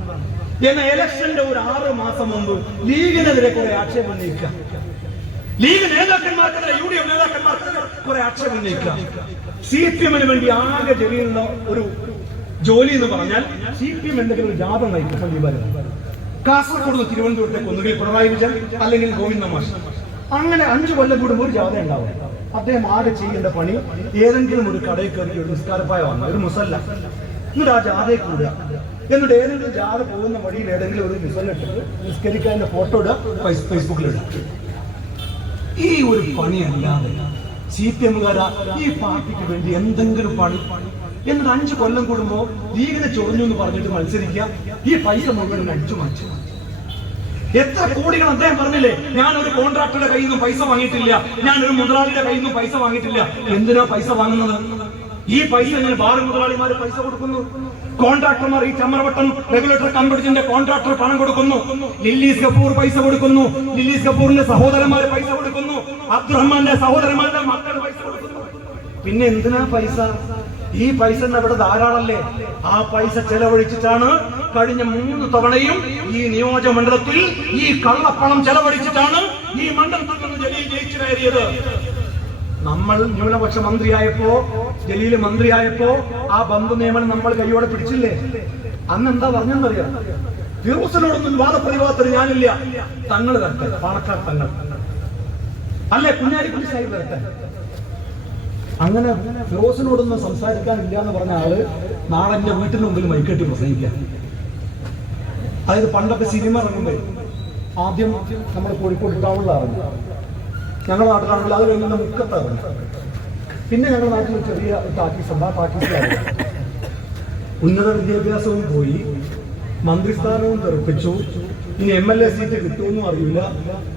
എന്ന ഇലക്ഷന്റെ ഒരു 6 മാസം മുമ്പ് ലീഗിനെതിരെ കുറെ ആക്ഷേപം ഉന്നയിക്കുക, ലീഗ് നേതാക്കന്മാർക്കെതിരെ UDF നേതാക്കന്മാർക്കെതിരെ കുറെ ആക്ഷേപം ഉന്നയിക്കുക. CPM-ന് വേണ്ടി ആകെ ജലീലിന് ഒരു ജോലി എന്ന് പറഞ്ഞാൽ CPM എന്തെങ്കിലും ഒരു ജാഥ നയിക്കും. സന്ദീപ് കാസർഗോഡ് നിന്ന് തിരുവനന്തപുരത്തേക്ക് ഒന്നുകിൽ പിണറായി വിജയൻ അല്ലെങ്കിൽ ഗോവിന്ദ മാഷ്, അങ്ങനെ 5 കൊല്ലം കൂടുമ്പോൾ ഒരു ജാഥ ഉണ്ടാവും. അദ്ദേഹം ആകെ ചെയ്യേണ്ട പണി ഏതെങ്കിലും ഒരു കടയിൽ കയറി ഒരു നിസ്കാരപ്പായ വാങ്ങുക, ഒരു മുസല്ല, എന്നിട്ട് ആ ജാഥയെ കൂടുക. എന്നിട്ട് ഏതെങ്കിലും ജാഥ പോകുന്ന വഴിയിൽ ഏതെങ്കിലും ഒരു മുസല്ല ഇട്ടിട്ട് നിസ്കരിക്കാതിന്റെ ഫോട്ടോ ഇടുക, ഫേസ്ബുക്കിലിടുക. ഈ ഒരു പണിയല്ലാതെ CPM-കാരാ ഈ പാർട്ടിക്ക് വേണ്ടി എന്തെങ്കിലും പണി, എന്നിട്ട് 5 കൊല്ലം കൂടുമ്പോ ലീഗിനെ ചൊറിഞ്ഞു എന്ന് പറഞ്ഞിട്ട് മത്സരിക്കുക, ഈ പൈസ മുഴുവൻ അടിച്ചു മാറ്റുക. എത്ര കോടികൾ അദ്ദേഹം പറഞ്ഞില്ലേ, ഞാനൊരു കോൺട്രാക്ടറുടെ കയ്യിൽ നിന്നും പൈസ വാങ്ങിയിട്ടില്ല, ഞാനൊരു മുതലാളിയുടെ കയ്യിൽ നിന്നും പൈസ വാങ്ങിയിട്ടില്ല. എന്തിനാ പൈസ വാങ്ങുന്നത്? ഈ പൈസ ഞാൻ ബാർ മുതലാളിമാര് പൈസ കൊടുക്കുന്നു, കോൺട്രാക്ടർമാർ, ഈ ചമ്മരവട്ടം റെഗുലേറ്റർ കമ്പനിയുടെ കോൺട്രാക്ടർ പണം കൊടുക്കുന്നു, ലില്ലീസ് കപൂർ പൈസ കൊടുക്കുന്നു, ലില്ലീസ് കപൂറിന്റെ സഹോദരന്മാര് പൈസ കൊടുക്കുന്നു, അബ്ദുറഹ്മാന്റെ സഹോദരന്മാരുടെ മക്കൾ പൈസ കൊടുക്കുന്നു. പിന്നെ എന്തിനാ പൈസ? ഈ പൈസ ഇവിടെ ധാരാളല്ലേ. ആ പൈസ ചെലവഴിച്ചിട്ടാണ് കഴിഞ്ഞ 3 തവണയും ഈ നിയോജക മണ്ഡലത്തിൽ ഈ കള്ളപ്പണം ചെലവഴിച്ചിട്ടാണ് ഈ മണ്ഡലത്തിൽ നിന്ന് ജലീൽ ജയിച്ചു കയറിയത്. നമ്മൾ ന്യൂനപക്ഷ മന്ത്രിയായപ്പോ, ജലീല് മന്ത്രിയായപ്പോ ആ ബന്ധു നിയമനം നമ്മൾ കൈയോടെ പിടിച്ചില്ലേ? അന്ന് എന്താ പറഞ്ഞെന്നറിയാം, ഫിറോസിനോടൊന്നും വാദപ്രതിവാദത്തിന് ഞാനില്ല, തങ്ങൾ തരട്ടെ, പാണക്കാർ തങ്ങൾ അല്ലെ, കുഞ്ഞാലിക്കുട്ടി സാഹിബ് തരട്ടെ. അങ്ങനെ ഫിറോസിനോടൊന്നും സംസാരിക്കാനില്ല എന്ന് പറഞ്ഞ ആള് നാളെ എന്റെ വീട്ടിന് മുമ്പിൽ മൈക്കെട്ടി പ്രസംഗിക്കാൻ. അതായത് പണ്ടൊക്കെ സിനിമ ഇറങ്ങുമ്പോ ആദ്യം നമ്മുടെ കോഴിക്കോട് ടൗണിലിറങ്ങി, ഞങ്ങളുടെ നാട്ടിലാണെങ്കിൽ അത് കഴിഞ്ഞ മുക്കത്തിറങ്ങി, പിന്നെ ഞങ്ങളുടെ നാട്ടിൽ ചെറിയ ടാക്കീസ് ഉണ്ട്, ആ ടാക്കീസിലാണ്. ഉന്നത വിദ്യാഭ്യാസവും പോയി, മന്ത്രിസ്ഥാനവും തെറിപ്പിച്ചു, ഇനി MLA സീറ്റ് കിട്ടുമെന്നും അറിയില്ല.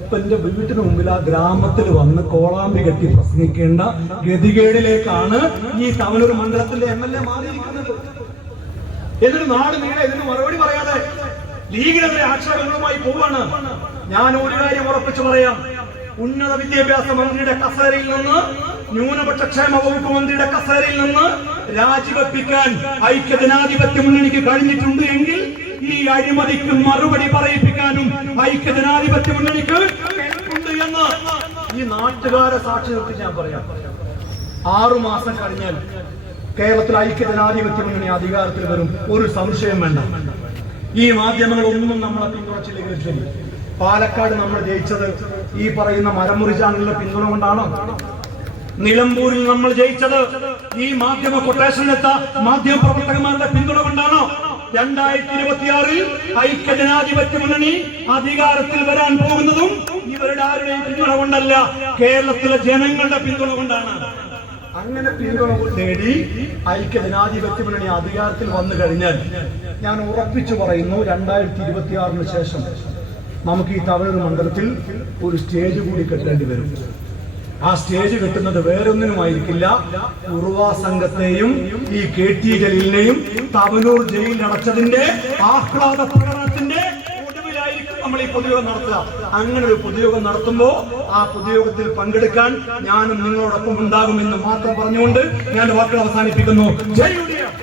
ഇപ്പൊ എന്റെ വീട്ടിന് മുമ്പിൽ ആ ഗ്രാമത്തിൽ വന്ന് കോളാമ്പി കെട്ടി പ്രസംഗിക്കേണ്ട ഗതികേടിലേക്കാണ് ഈ തവനൂർ മണ്ഡലത്തിലെ MLA മാറിയിരിക്കുന്നത്. എന്നിട്ട് നാട് നീളെ ഇതിന് മറുപടി പറയാതെ ലീഗിനെതിരെ ആക്ഷേപങ്ങളുമായി പോവാണ്. ഞാൻ ഒരു കാര്യം ഉറപ്പിച്ചു പറയാം, ഉന്നത വിദ്യാഭ്യാസ മന്ത്രിയുടെ കസേരയിൽ നിന്ന്, ന്യൂനപക്ഷ ക്ഷേമ വകുപ്പ് മന്ത്രിയുടെ കസേരയിൽ നിന്ന് രാജിവെപ്പിക്കാൻ ഐക്യജനാധിപത്യ മുന്നണിക്ക് കഴിഞ്ഞിട്ടുണ്ട് എങ്കിൽ ഈ അഴിമതിക്ക് മറുപടി പറയിപ്പിക്കാനും ഐക്യജനാധിപത്യ മുന്നണിക്ക് ഉണ്ട് എന്ന് ഈ നാട്ടുകാരെ സാക്ഷി നിർത്തി ഞാൻ പറയാം. 6 മാസം കഴിഞ്ഞാൽ കേരളത്തിൽ ഐക്യജനാധിപത്യ മുന്നണി അധികാരത്തിൽ വരും, ഒരു സംശയം വേണ്ട. ഈ മാധ്യമങ്ങളൊന്നും നമ്മളെ പിന്തുണച്ചില്ലെങ്കിൽ ശരി. പാലക്കാട് നമ്മൾ ജയിച്ചത് ഈ പറയുന്ന മരമുറി ചാനലിന്റെ പിന്തുണ കൊണ്ടാണോ? നിലമ്പൂരിൽ നമ്മൾ ജയിച്ചത് ഈ മാധ്യമ കൊട്ടേഷനിലെത്ത മാധ്യമ പ്രവർത്തകന്മാരുടെ പിന്തുണ കൊണ്ടാണോ? 2026 ഐക്യജനാധിപത്യ മുന്നണി അധികാരത്തിൽ വരാൻ പോകുന്നതും ഇവരുടെ ആരുടെയും പിന്തുണ കൊണ്ടല്ല, കേരളത്തിലെ ജനങ്ങളുടെ പിന്തുണ കൊണ്ടാണ്. അങ്ങനെ പിന്തുണ നേടി ഐക്യജനാധിപത്യ മുന്നണി അധികാരത്തിൽ വന്നു കഴിഞ്ഞാൽ ഞാൻ ഉറപ്പിച്ചു പറയുന്നു, 2026 ശേഷം നമുക്ക് ഈ തവനൂർ മണ്ഡലത്തിൽ ഒരു സ്റ്റേജ് കൂടി കെട്ടേണ്ടി വരും. ആ സ്റ്റേജ് കെട്ടുന്നത് വേറൊന്നിനുമായിരിക്കില്ല, ഉറുവാ സംഘത്തെയും ഈ KT ജലീലിനെയും തവനൂർ ജയിലിൽ അടച്ചതിന്റെ ആഹ്ലാദ പ്രകടനത്തിന്റെ ഒടുവിലായിരിക്കും നമ്മൾ ഈ പൊതുയോഗം നടത്തുക. അങ്ങനെ ഒരു പൊതുയോഗം നടത്തുമ്പോ ആ പൊതുയോഗത്തിൽ പങ്കെടുക്കാൻ ഞാനും നിങ്ങളോടൊപ്പം ഉണ്ടാകുമെന്ന് മാത്രം പറഞ്ഞുകൊണ്ട് ഞാൻ വാക്കുകൾ അവസാനിപ്പിക്കുന്നു. ജയ് UDF.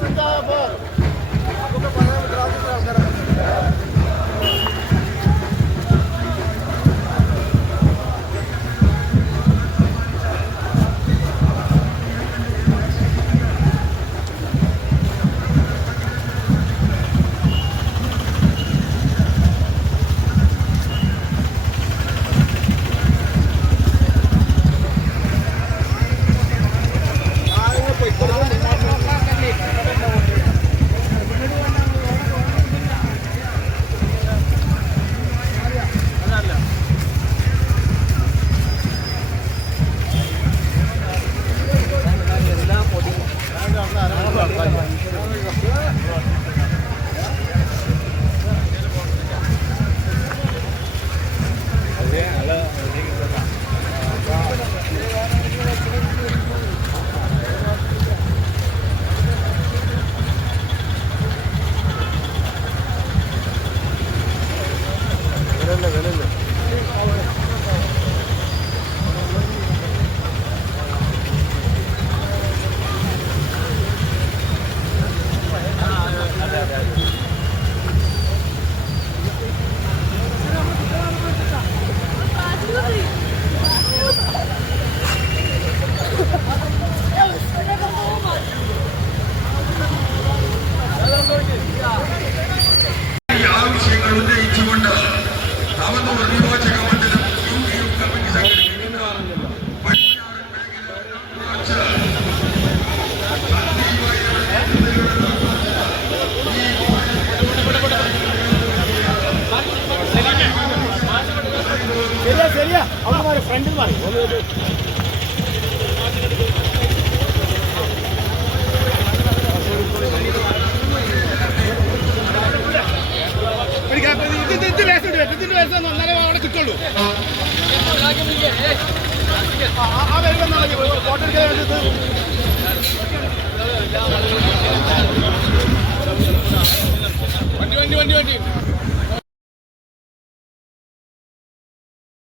Zindabad! ഇതിന്റെ വേഷം ഒന്നാലേ അവിടെ കിട്ടുള്ളൂ. ആ വരുന്ന ഫോട്ടോ എടുക്കാൻ വേണ്ടത് വണ്ടി